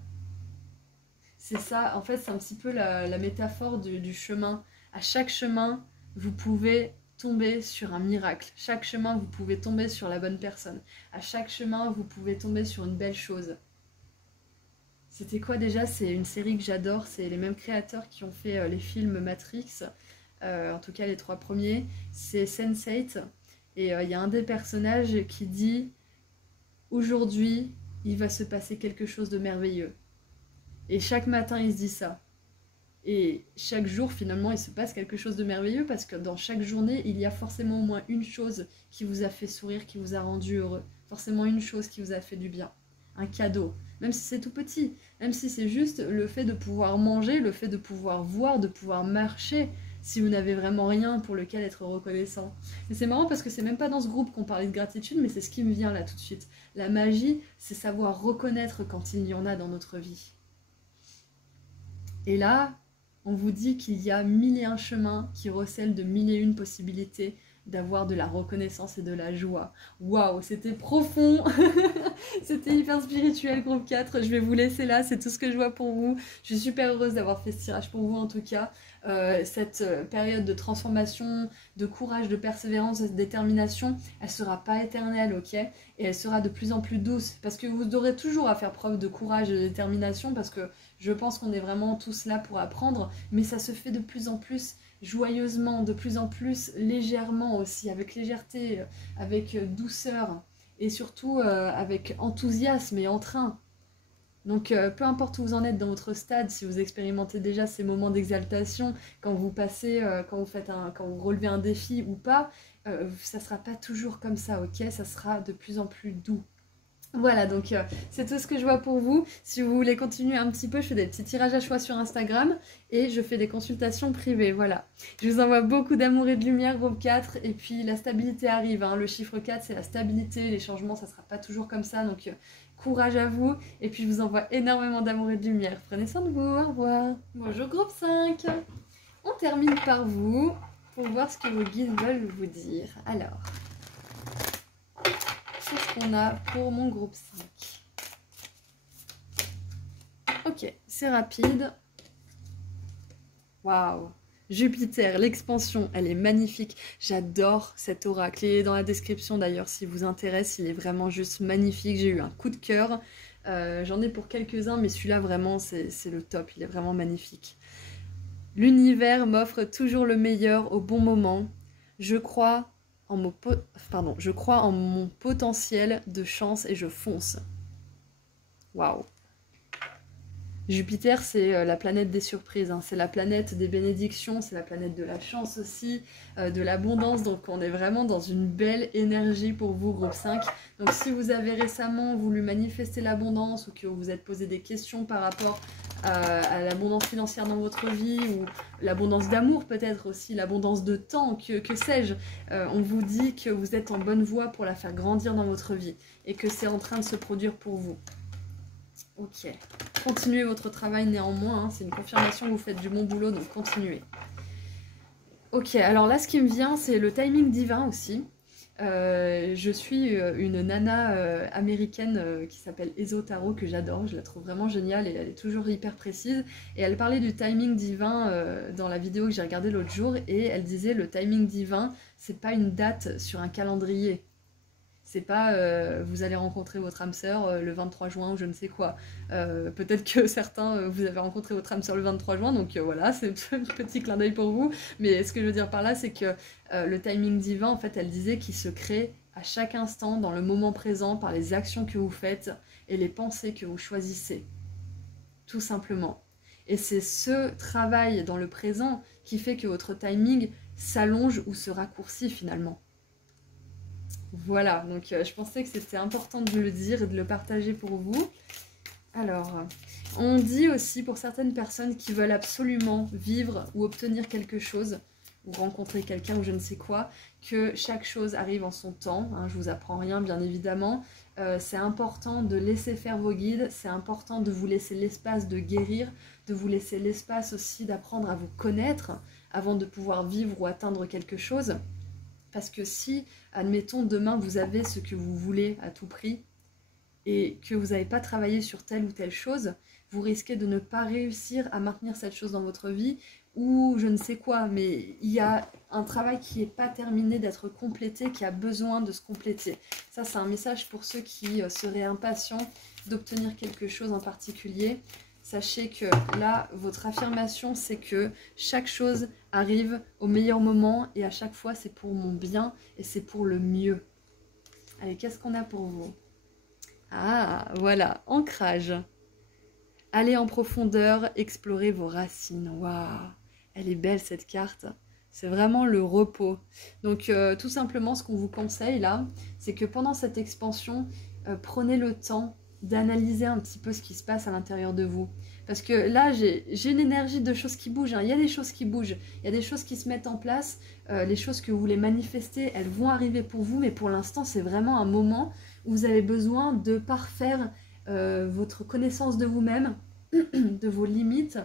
C'est ça, en fait, c'est un petit peu la métaphore du chemin. À chaque chemin, vous pouvez tomber sur un miracle. Chaque chemin, vous pouvez tomber sur la bonne personne. À chaque chemin, vous pouvez tomber sur une belle chose. C'était quoi déjà? C'est une série que j'adore, c'est les mêmes créateurs qui ont fait les films Matrix, en tout cas les 3 premiers, c'est Sense8, et il y a un des personnages qui dit « Aujourd'hui, il va se passer quelque chose de merveilleux ». Et chaque matin, il se dit ça. Et chaque jour, finalement, il se passe quelque chose de merveilleux parce que dans chaque journée, il y a forcément au moins une chose qui vous a fait sourire, qui vous a rendu heureux. Forcément une chose qui vous a fait du bien. Un cadeau. Même si c'est tout petit. Même si c'est juste le fait de pouvoir manger, le fait de pouvoir voir, de pouvoir marcher. si vous n'avez vraiment rien pour lequel être reconnaissant. Et c'est marrant parce que c'est même pas dans ce groupe qu'on parlait de gratitude, mais c'est ce qui me vient là tout de suite. La magie, c'est savoir reconnaître quand il y en a dans notre vie. Et là, on vous dit qu'il y a 1001 chemins qui recèlent de 1001 possibilités d'avoir de la reconnaissance et de la joie. Waouh, c'était profond. C'était hyper spirituel, groupe 4. Je vais vous laisser là, c'est tout ce que je vois pour vous. Je suis super heureuse d'avoir fait ce tirage pour vous en tout cas. Cette période de transformation, de courage, de persévérance, de détermination, elle sera pas éternelle, ok? Et elle sera de plus en plus douce. Parce que vous aurez toujours à faire preuve de courage et de détermination, parce que je pense qu'on est vraiment tous là pour apprendre, mais ça se fait de plus en plus joyeusement, de plus en plus légèrement aussi, avec légèreté, avec douceur, et surtout avec enthousiasme et entrain. Donc peu importe où vous en êtes dans votre stade, si vous expérimentez déjà ces moments d'exaltation, quand vous passez, quand vous relevez un défi ou pas, ça sera pas toujours comme ça, ok? Ça sera de plus en plus doux. Voilà, donc c'est tout ce que je vois pour vous. Si vous voulez continuer un petit peu, je fais des petits tirages à choix sur Instagram et je fais des consultations privées, voilà. Je vous envoie beaucoup d'amour et de lumière, groupe 4, et puis la stabilité arrive, hein. Le chiffre 4, c'est la stabilité, les changements, ça sera pas toujours comme ça, donc courage à vous, et puis je vous envoie énormément d'amour et de lumière. Prenez soin de vous, au revoir. Bonjour groupe 5. On termine par vous, pour voir ce que vos guides veulent vous dire. Alors... qu'est-ce qu'on a pour mon groupe 5? Ok, c'est rapide. Waouh! Jupiter, l'expansion, elle est magnifique. J'adore cet oracle. Il est dans la description d'ailleurs si vous intéresse. Il est vraiment juste magnifique. J'ai eu un coup de cœur. J'en ai pour quelques-uns, mais celui-là vraiment, c'est le top. Il est vraiment magnifique. L'univers m'offre toujours le meilleur au bon moment. Je crois en mon potentiel de chance et je fonce. Waouh! Jupiter, c'est la planète des surprises, hein. C'est la planète des bénédictions, c'est la planète de la chance aussi, de l'abondance. Donc on est vraiment dans une belle énergie pour vous, groupe 5. Donc si vous avez récemment voulu manifester l'abondance ou que vous vous êtes posé des questions par rapport à l'abondance financière dans votre vie, ou l'abondance d'amour peut-être aussi, l'abondance de temps, que sais-je, on vous dit que vous êtes en bonne voie pour la faire grandir dans votre vie et que c'est en train de se produire pour vous. Ok, continuez votre travail néanmoins, hein. C'est une confirmation que vous faites du bon boulot, donc continuez. Ok, alors là ce qui me vient c'est le timing divin aussi. Je suis une nana américaine qui s'appelle Ezo Taro, que j'adore, je la trouve vraiment géniale et elle est toujours hyper précise. Et elle parlait du timing divin dans la vidéo que j'ai regardée l'autre jour, et elle disait le timing divin, c'est pas une date sur un calendrier. C'est pas vous allez rencontrer votre âme sœur le 23 juin ou je ne sais quoi. Peut-être que certains, vous avez rencontré votre âme sœur le 23 juin, donc voilà, c'est un petit clin d'œil pour vous. Mais ce que je veux dire par là, c'est que le timing divin, en fait, elle disait qu'il se crée à chaque instant, dans le moment présent, par les actions que vous faites et les pensées que vous choisissez. Tout simplement. Et c'est ce travail dans le présent qui fait que votre timing s'allonge ou se raccourcit finalement. Voilà, donc je pensais que c'était important de le dire et de le partager pour vous. Alors, on dit aussi pour certaines personnes qui veulent absolument vivre ou obtenir quelque chose, ou rencontrer quelqu'un ou je ne sais quoi, que chaque chose arrive en son temps, hein, je vous apprends rien bien évidemment. C'est important de laisser faire vos guides, c'est important de vous laisser l'espace de guérir, de vous laisser l'espace aussi d'apprendre à vous connaître avant de pouvoir vivre ou atteindre quelque chose. Parce que si, admettons, demain vous avez ce que vous voulez à tout prix et que vous n'avez pas travaillé sur telle ou telle chose, vous risquez de ne pas réussir à maintenir cette chose dans votre vie ou je ne sais quoi. Mais il y a un travail qui n'est pas terminé d'être complété, qui a besoin de se compléter. Ça, c'est un message pour ceux qui seraient impatients d'obtenir quelque chose en particulier. Sachez que là, votre affirmation, c'est que chaque chose arrive au meilleur moment et à chaque fois, c'est pour mon bien et c'est pour le mieux. Allez, qu'est-ce qu'on a pour vous? Ah, voilà, ancrage. Allez en profondeur, explorez vos racines. Waouh, elle est belle cette carte. C'est vraiment le repos. Donc, tout simplement, ce qu'on vous conseille là, c'est que pendant cette expansion, prenez le temps d'analyser un petit peu ce qui se passe à l'intérieur de vous. Parce que là, j'ai une énergie de choses qui bougent, hein. Il y a des choses qui bougent, il y a des choses qui se mettent en place, les choses que vous voulez manifester, elles vont arriver pour vous, mais pour l'instant, c'est vraiment un moment où vous avez besoin de parfaire votre connaissance de vous-même, de vos limites,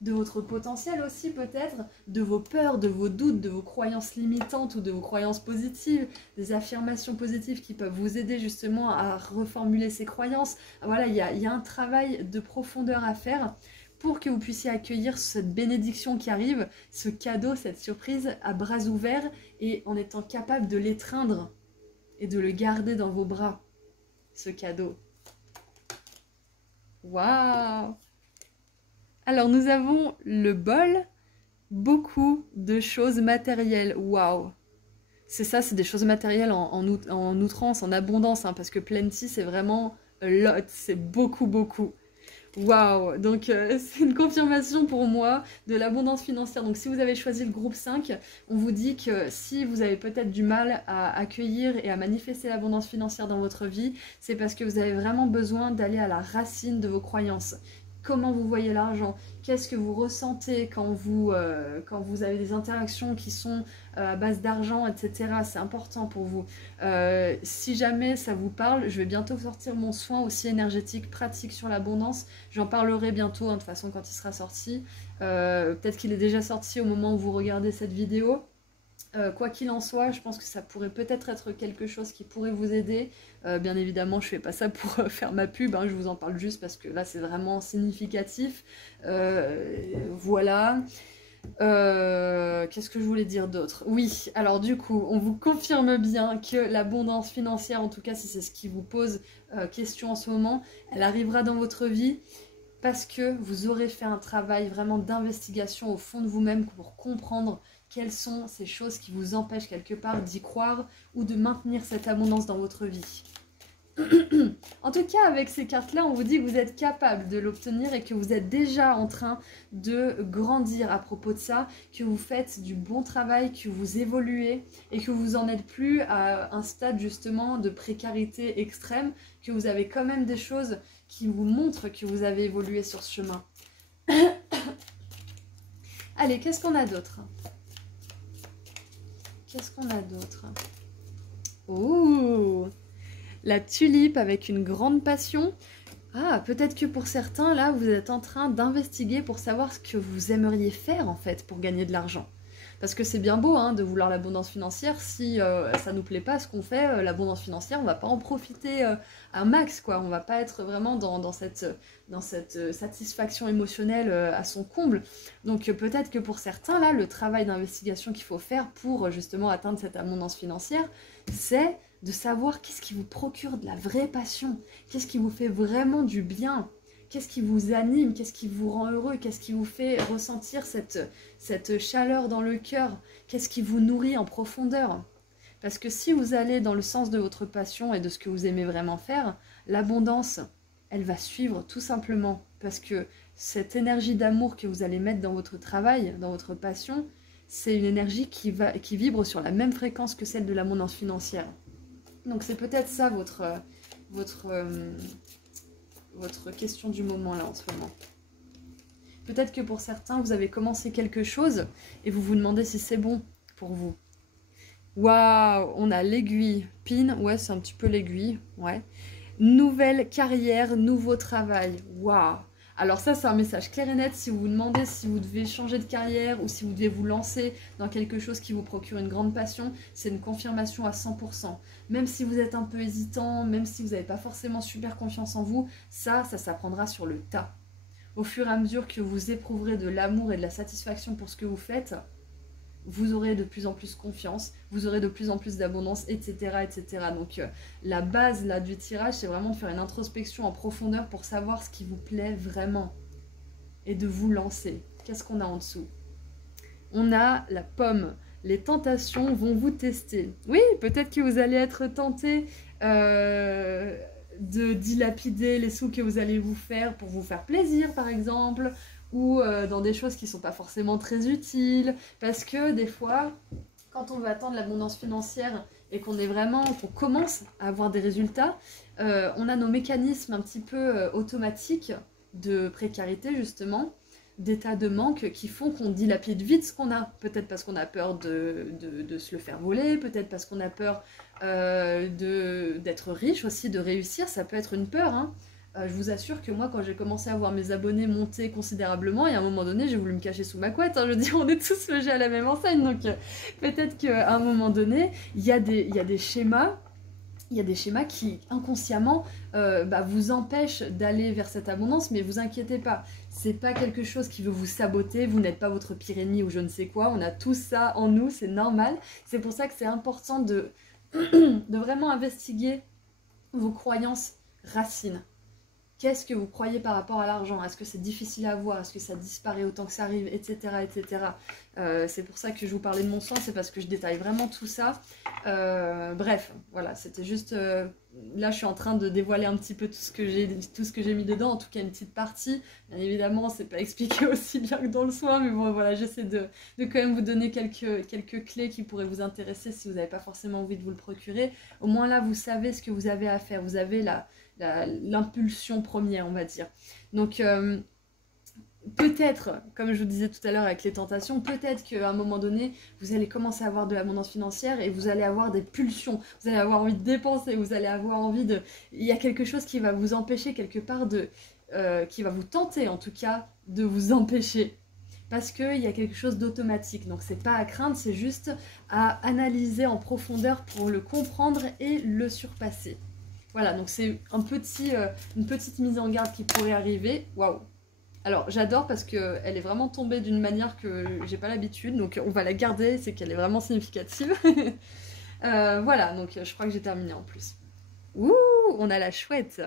de votre potentiel aussi peut-être, de vos peurs, de vos doutes, de vos croyances limitantes ou de vos croyances positives, des affirmations positives qui peuvent vous aider justement à reformuler ces croyances. Voilà, il y a un travail de profondeur à faire pour que vous puissiez accueillir cette bénédiction qui arrive, ce cadeau, cette surprise à bras ouverts et en étant capable de l'étreindre et de le garder dans vos bras, ce cadeau. Waouh! Alors nous avons le bol, beaucoup de choses matérielles. Waouh! C'est ça, c'est des choses matérielles en outrance, en abondance, hein, parce que plenty c'est vraiment a lot, c'est beaucoup, beaucoup. Waouh! Donc c'est une confirmation pour moi de l'abondance financière. Donc si vous avez choisi le groupe 5, on vous dit que si vous avez peut-être du mal à accueillir et à manifester l'abondance financière dans votre vie, c'est parce que vous avez vraiment besoin d'aller à la racine de vos croyances. Comment vous voyez l'argent? Qu'est-ce que vous ressentez quand vous avez des interactions qui sont à base d'argent, etc. C'est important pour vous. Si jamais ça vous parle, je vais bientôt sortir mon soin aussi énergétique, pratique sur l'abondance. J'en parlerai bientôt, hein, de toute façon, quand il sera sorti. Peut-être qu'il est déjà sorti au moment où vous regardez cette vidéo. Quoi qu'il en soit, je pense que ça pourrait peut-être être quelque chose qui pourrait vous aider. Bien évidemment, je fais pas ça pour faire ma pub, hein, je vous en parle juste parce que là, c'est vraiment significatif. Voilà. Qu'est-ce que je voulais dire d'autre? Oui, alors du coup, on vous confirme bien que l'abondance financière, en tout cas si c'est ce qui vous pose question en ce moment, elle arrivera dans votre vie parce que vous aurez fait un travail vraiment d'investigation au fond de vous-même pour comprendre quelles sont ces choses qui vous empêchent quelque part d'y croire ou de maintenir cette abondance dans votre vie. En tout cas, avec ces cartes-là, on vous dit que vous êtes capable de l'obtenir et que vous êtes déjà en train de grandir à propos de ça, que vous faites du bon travail, que vous évoluez et que vous n'en êtes plus à un stade justement de précarité extrême, que vous avez quand même des choses qui vous montrent que vous avez évolué sur ce chemin. Allez, qu'est-ce qu'on a d'autre? Qu'est-ce qu'on a d'autre? Oh, la tulipe avec une grande passion. Ah, peut-être que pour certains, là, vous êtes en train d'investiguer pour savoir ce que vous aimeriez faire, en fait, pour gagner de l'argent. Parce que c'est bien beau, hein, de vouloir l'abondance financière. Si ça nous plaît pas ce qu'on fait, l'abondance financière, on va pas en profiter un max, quoi. On va pas être vraiment dans cette satisfaction émotionnelle à son comble. Donc peut-être que pour certains, là, le travail d'investigation qu'il faut faire pour justement atteindre cette abondance financière, c'est de savoir qu'est-ce qui vous procure de la vraie passion, qu'est-ce qui vous fait vraiment du bien, qu'est-ce qui vous anime, qu'est-ce qui vous rend heureux, qu'est-ce qui vous fait ressentir cette chaleur dans le cœur, qu'est-ce qui vous nourrit en profondeur. Parce que si vous allez dans le sens de votre passion et de ce que vous aimez vraiment faire, l'abondance, elle va suivre tout simplement. Parce que cette énergie d'amour que vous allez mettre dans votre travail, dans votre passion, c'est une énergie qui vibre sur la même fréquence que celle de l'abondance financière. Donc c'est peut-être ça votre question du moment là en ce moment. Peut-être que pour certains, vous avez commencé quelque chose et vous vous demandez si c'est bon pour vous. Waouh, on a l'aiguille. Pin, ouais, c'est un petit peu l'aiguille, ouais. Nouvelle carrière, nouveau travail. Waouh. Alors ça, c'est un message clair et net. Si vous vous demandez si vous devez changer de carrière ou si vous devez vous lancer dans quelque chose qui vous procure une grande passion, c'est une confirmation à 100%. Même si vous êtes un peu hésitant, même si vous n'avez pas forcément super confiance en vous, ça s'apprendra sur le tas. Au fur et à mesure que vous éprouverez de l'amour et de la satisfaction pour ce que vous faites, vous aurez de plus en plus confiance, vous aurez de plus en plus d'abondance, etc., etc. Donc la base là, du tirage, c'est vraiment de faire une introspection en profondeur pour savoir ce qui vous plaît vraiment et de vous lancer. Qu'est-ce qu'on a en dessous? On a la pomme. Les tentations vont vous tester. Oui, peut-être que vous allez être tenté de dilapider les sous que vous allez vous faire pour vous faire plaisir, par exemple, ou dans des choses qui ne sont pas forcément très utiles, parce que des fois, quand on veut atteindre l'abondance financière et qu'on commence à avoir des résultats, on a nos mécanismes un petit peu automatiques de précarité justement, d'états de manque qui font qu'on dilapide vite ce qu'on a. Peut-être parce qu'on a peur de se le faire voler, peut-être parce qu'on a peur d'être riche aussi, de réussir, ça peut être une peur, hein. Je vous assure que moi, quand j'ai commencé à voir mes abonnés monter considérablement, et à un moment donné, j'ai voulu me cacher sous ma couette, hein. Je veux dire, on est tous logés à la même enseigne, donc peut-être qu'à un moment donné, il y a des schémas. Il y a des schémas qui, inconsciemment, vous empêchent d'aller vers cette abondance, mais vous inquiétez pas, c'est pas quelque chose qui veut vous saboter, vous n'êtes pas votre pire ennemi ou je ne sais quoi, on a tout ça en nous, c'est normal. C'est pour ça que c'est important de vraiment investiguer vos croyances racines. Qu'est-ce que vous croyez par rapport à l'argent? Est-ce que c'est difficile à voir? Est-ce que ça disparaît autant que ça arrive? Etc. etc. C'est pour ça que je vous parlais de mon sang, c'est parce que je détaille vraiment tout ça. Bref, voilà, c'était juste... là, je suis en train de dévoiler un petit peu tout ce que j'ai mis dedans, en tout cas une petite partie. Bien évidemment, c'est pas expliqué aussi bien que dans le soin, mais bon, voilà, j'essaie de quand même vous donner quelques clés qui pourraient vous intéresser si vous n'avez pas forcément envie de vous le procurer. Au moins là, vous savez ce que vous avez à faire. Vous avez l'impulsion première, on va dire. Donc, peut-être, comme je vous disais tout à l'heure avec les tentations, peut-être qu'à un moment donné, vous allez commencer à avoir de l'abondance financière et vous allez avoir des pulsions, vous allez avoir envie de dépenser, vous allez avoir envie de... Il y a quelque chose qui va vous empêcher quelque part qui va vous tenter en tout cas de vous empêcher. Parce qu'il y a quelque chose d'automatique. Donc c'est pas à craindre, c'est juste à analyser en profondeur pour le comprendre et le surpasser. Voilà, donc c'est une petite mise en garde qui pourrait arriver. Waouh! Alors j'adore parce qu'elle est vraiment tombée d'une manière que j'ai pas l'habitude, donc on va la garder, c'est qu'elle est vraiment significative. Voilà, donc je crois que j'ai terminé en plus. Ouh, on a la chouette!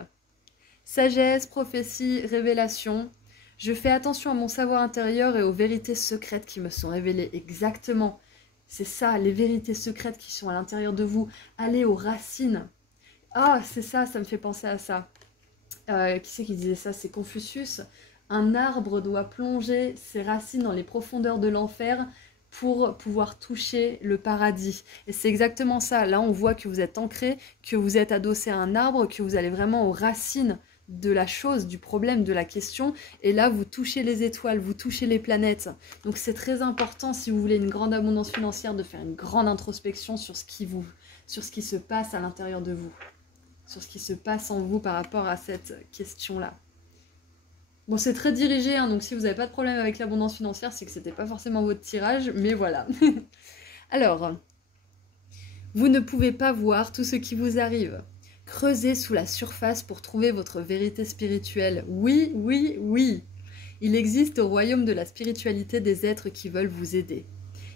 Sagesse, prophétie, révélation. Je fais attention à mon savoir intérieur et aux vérités secrètes qui me sont révélées. Exactement. C'est ça, les vérités secrètes qui sont à l'intérieur de vous. Allez aux racines. Ah, c'est ça, ça me fait penser à ça. Qui c'est qui disait ça? C'est Confucius. Un arbre doit plonger ses racines dans les profondeurs de l'enfer pour pouvoir toucher le paradis. Et c'est exactement ça. Là, on voit que vous êtes ancré, que vous êtes adossé à un arbre, que vous allez vraiment aux racines de la chose, du problème, de la question. Et là, vous touchez les étoiles, vous touchez les planètes. Donc c'est très important, si vous voulez une grande abondance financière, de faire une grande introspection sur ce qui se passe à l'intérieur de vous. Sur ce qui se passe en vous par rapport à cette question-là. Bon, c'est très dirigé, hein, donc si vous n'avez pas de problème avec l'abondance financière, c'est que c'était pas forcément votre tirage, mais voilà. Alors, vous ne pouvez pas voir tout ce qui vous arrive. Creusez sous la surface pour trouver votre vérité spirituelle. Oui, oui, oui. Il existe au royaume de la spiritualité des êtres qui veulent vous aider.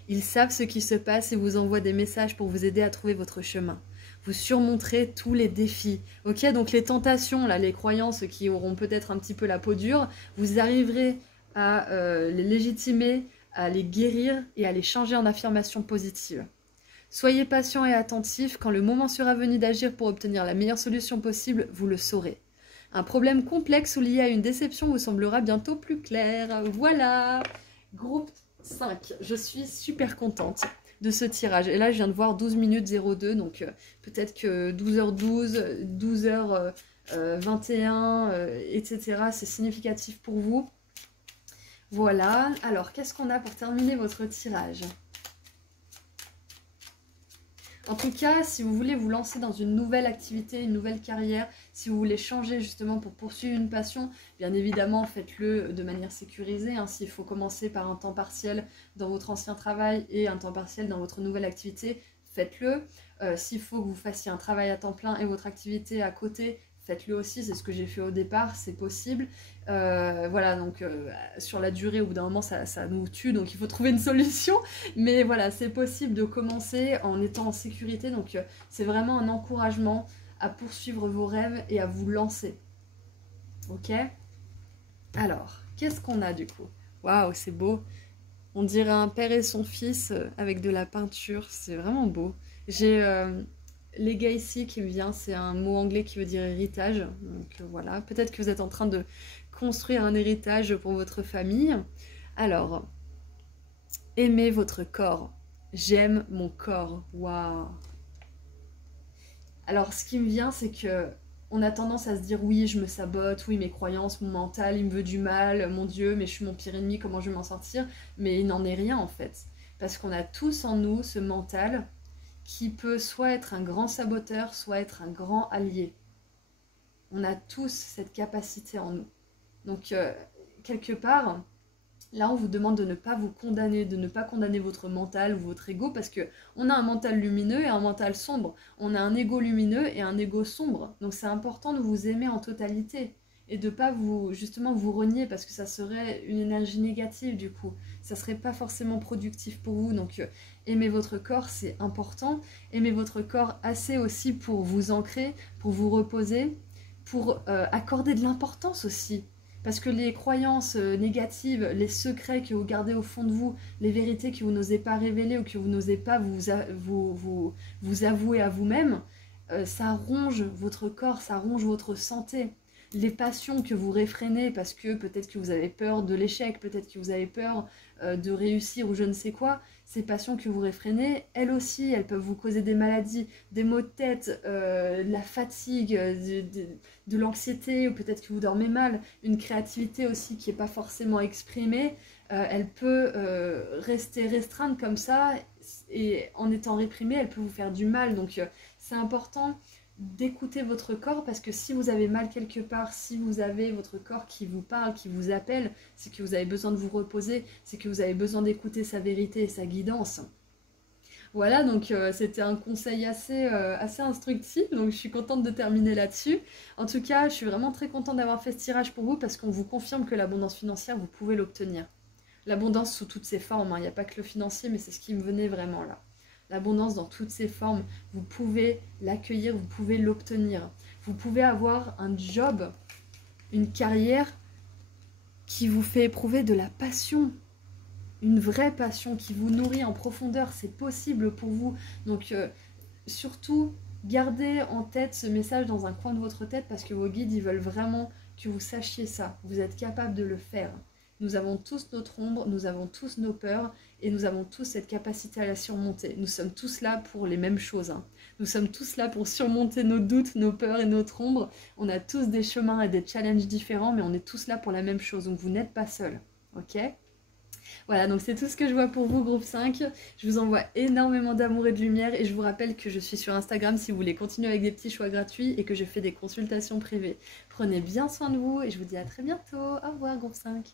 Ils savent ce qui se passe et vous envoient des messages pour vous aider à trouver votre chemin. Vous surmonterez tous les défis. Ok, donc les tentations, là, les croyances qui auront peut-être un petit peu la peau dure, vous arriverez à les légitimer, à les guérir et à les changer en affirmations positives. Soyez patient et attentif, quand le moment sera venu d'agir pour obtenir la meilleure solution possible, vous le saurez. Un problème complexe ou lié à une déception vous semblera bientôt plus clair. Voilà, groupe 5, je suis super contente de ce tirage. Et là, je viens de voir 12 minutes 02, donc peut-être que 12h12, 12h21, etc. C'est significatif pour vous. Voilà. Alors, qu'est-ce qu'on a pour terminer votre tirage ? En tout cas, si vous voulez vous lancer dans une nouvelle activité, une nouvelle carrière, si vous voulez changer justement pour poursuivre une passion, bien évidemment, faites-le de manière sécurisée. Hein. S'il faut commencer par un temps partiel dans votre ancien travail et un temps partiel dans votre nouvelle activité, faites-le. S'il faut que vous fassiez un travail à temps plein et votre activité à côté, faites-le aussi, c'est ce que j'ai fait au départ, c'est possible. Voilà, donc sur la durée, au bout d'un moment, ça nous tue, donc il faut trouver une solution. Mais voilà, c'est possible de commencer en étant en sécurité, donc c'est vraiment un encouragement à poursuivre vos rêves et à vous lancer. Ok ? Alors, qu'est-ce qu'on a du coup ? Waouh, c'est beau. On dirait un père et son fils avec de la peinture, c'est vraiment beau. J'ai... legacy qui me vient, c'est un mot anglais qui veut dire héritage. Donc voilà, peut-être que vous êtes en train de construire un héritage pour votre famille. Alors, aimez votre corps. J'aime mon corps. Waouh. Alors, ce qui me vient, c'est que on a tendance à se dire oui, je me sabote, oui, mes croyances, mon mental, il me veut du mal, mon Dieu, mais je suis mon pire ennemi, comment je vais m'en sortir? Mais il n'en est rien en fait. Parce qu'on a tous en nous ce mental qui peut soit être un grand saboteur, soit être un grand allié. On a tous cette capacité en nous. Donc, quelque part, là, on vous demande de ne pas vous condamner, de ne pas condamner votre mental ou votre ego, parce que on a un mental lumineux et un mental sombre. On a un ego lumineux et un ego sombre. Donc, c'est important de vous aimer en totalité et de pas vous justement vous renier, parce que ça serait une énergie négative du coup. Ça serait pas forcément productif pour vous. Donc, aimer votre corps, c'est important. Aimer votre corps assez aussi pour vous ancrer, pour vous reposer, pour accorder de l'importance aussi. Parce que les croyances négatives, les secrets que vous gardez au fond de vous, les vérités que vous n'osez pas révéler ou que vous n'osez pas vous avouer à vous-même, ça ronge votre corps, ça ronge votre santé. Les passions que vous réfrénez parce que peut-être que vous avez peur de l'échec, peut-être que vous avez peur de réussir ou je ne sais quoi, ces passions que vous réfrénez, elles aussi, elles peuvent vous causer des maladies, des maux de tête, de la fatigue, de l'anxiété, ou peut-être que vous dormez mal, une créativité aussi qui n'est pas forcément exprimée, elle peut rester restreinte comme ça, et en étant réprimée, elle peut vous faire du mal. Donc c'est important d'écouter votre corps, parce que si vous avez mal quelque part, si vous avez votre corps qui vous parle, qui vous appelle, c'est que vous avez besoin de vous reposer, c'est que vous avez besoin d'écouter sa vérité et sa guidance. Voilà, donc c'était un conseil assez instructif, donc je suis contente de terminer là-dessus. En tout cas, je suis vraiment très contente d'avoir fait ce tirage pour vous, parce qu'on vous confirme que l'abondance financière, vous pouvez l'obtenir. L'abondance sous toutes ses formes, hein. Il n'y a pas que le financier, mais c'est ce qui me venait vraiment là. L'abondance dans toutes ses formes, vous pouvez l'accueillir, vous pouvez l'obtenir. Vous pouvez avoir un job, une carrière qui vous fait éprouver de la passion, une vraie passion qui vous nourrit en profondeur, c'est possible pour vous. Donc surtout, gardez en tête ce message dans un coin de votre tête, parce que vos guides, ils veulent vraiment que vous sachiez ça. Vous êtes capable de le faire. Nous avons tous notre ombre, nous avons tous nos peurs, et nous avons tous cette capacité à la surmonter. Nous sommes tous là pour les mêmes choses, hein. Nous sommes tous là pour surmonter nos doutes, nos peurs et notre ombre. On a tous des chemins et des challenges différents, mais on est tous là pour la même chose, donc vous n'êtes pas seuls. Ok ? Voilà, donc c'est tout ce que je vois pour vous, groupe 5. Je vous envoie énormément d'amour et de lumière, et je vous rappelle que je suis sur Instagram si vous voulez continuer avec des petits choix gratuits, et que je fais des consultations privées. Prenez bien soin de vous, et je vous dis à très bientôt. Au revoir, groupe 5.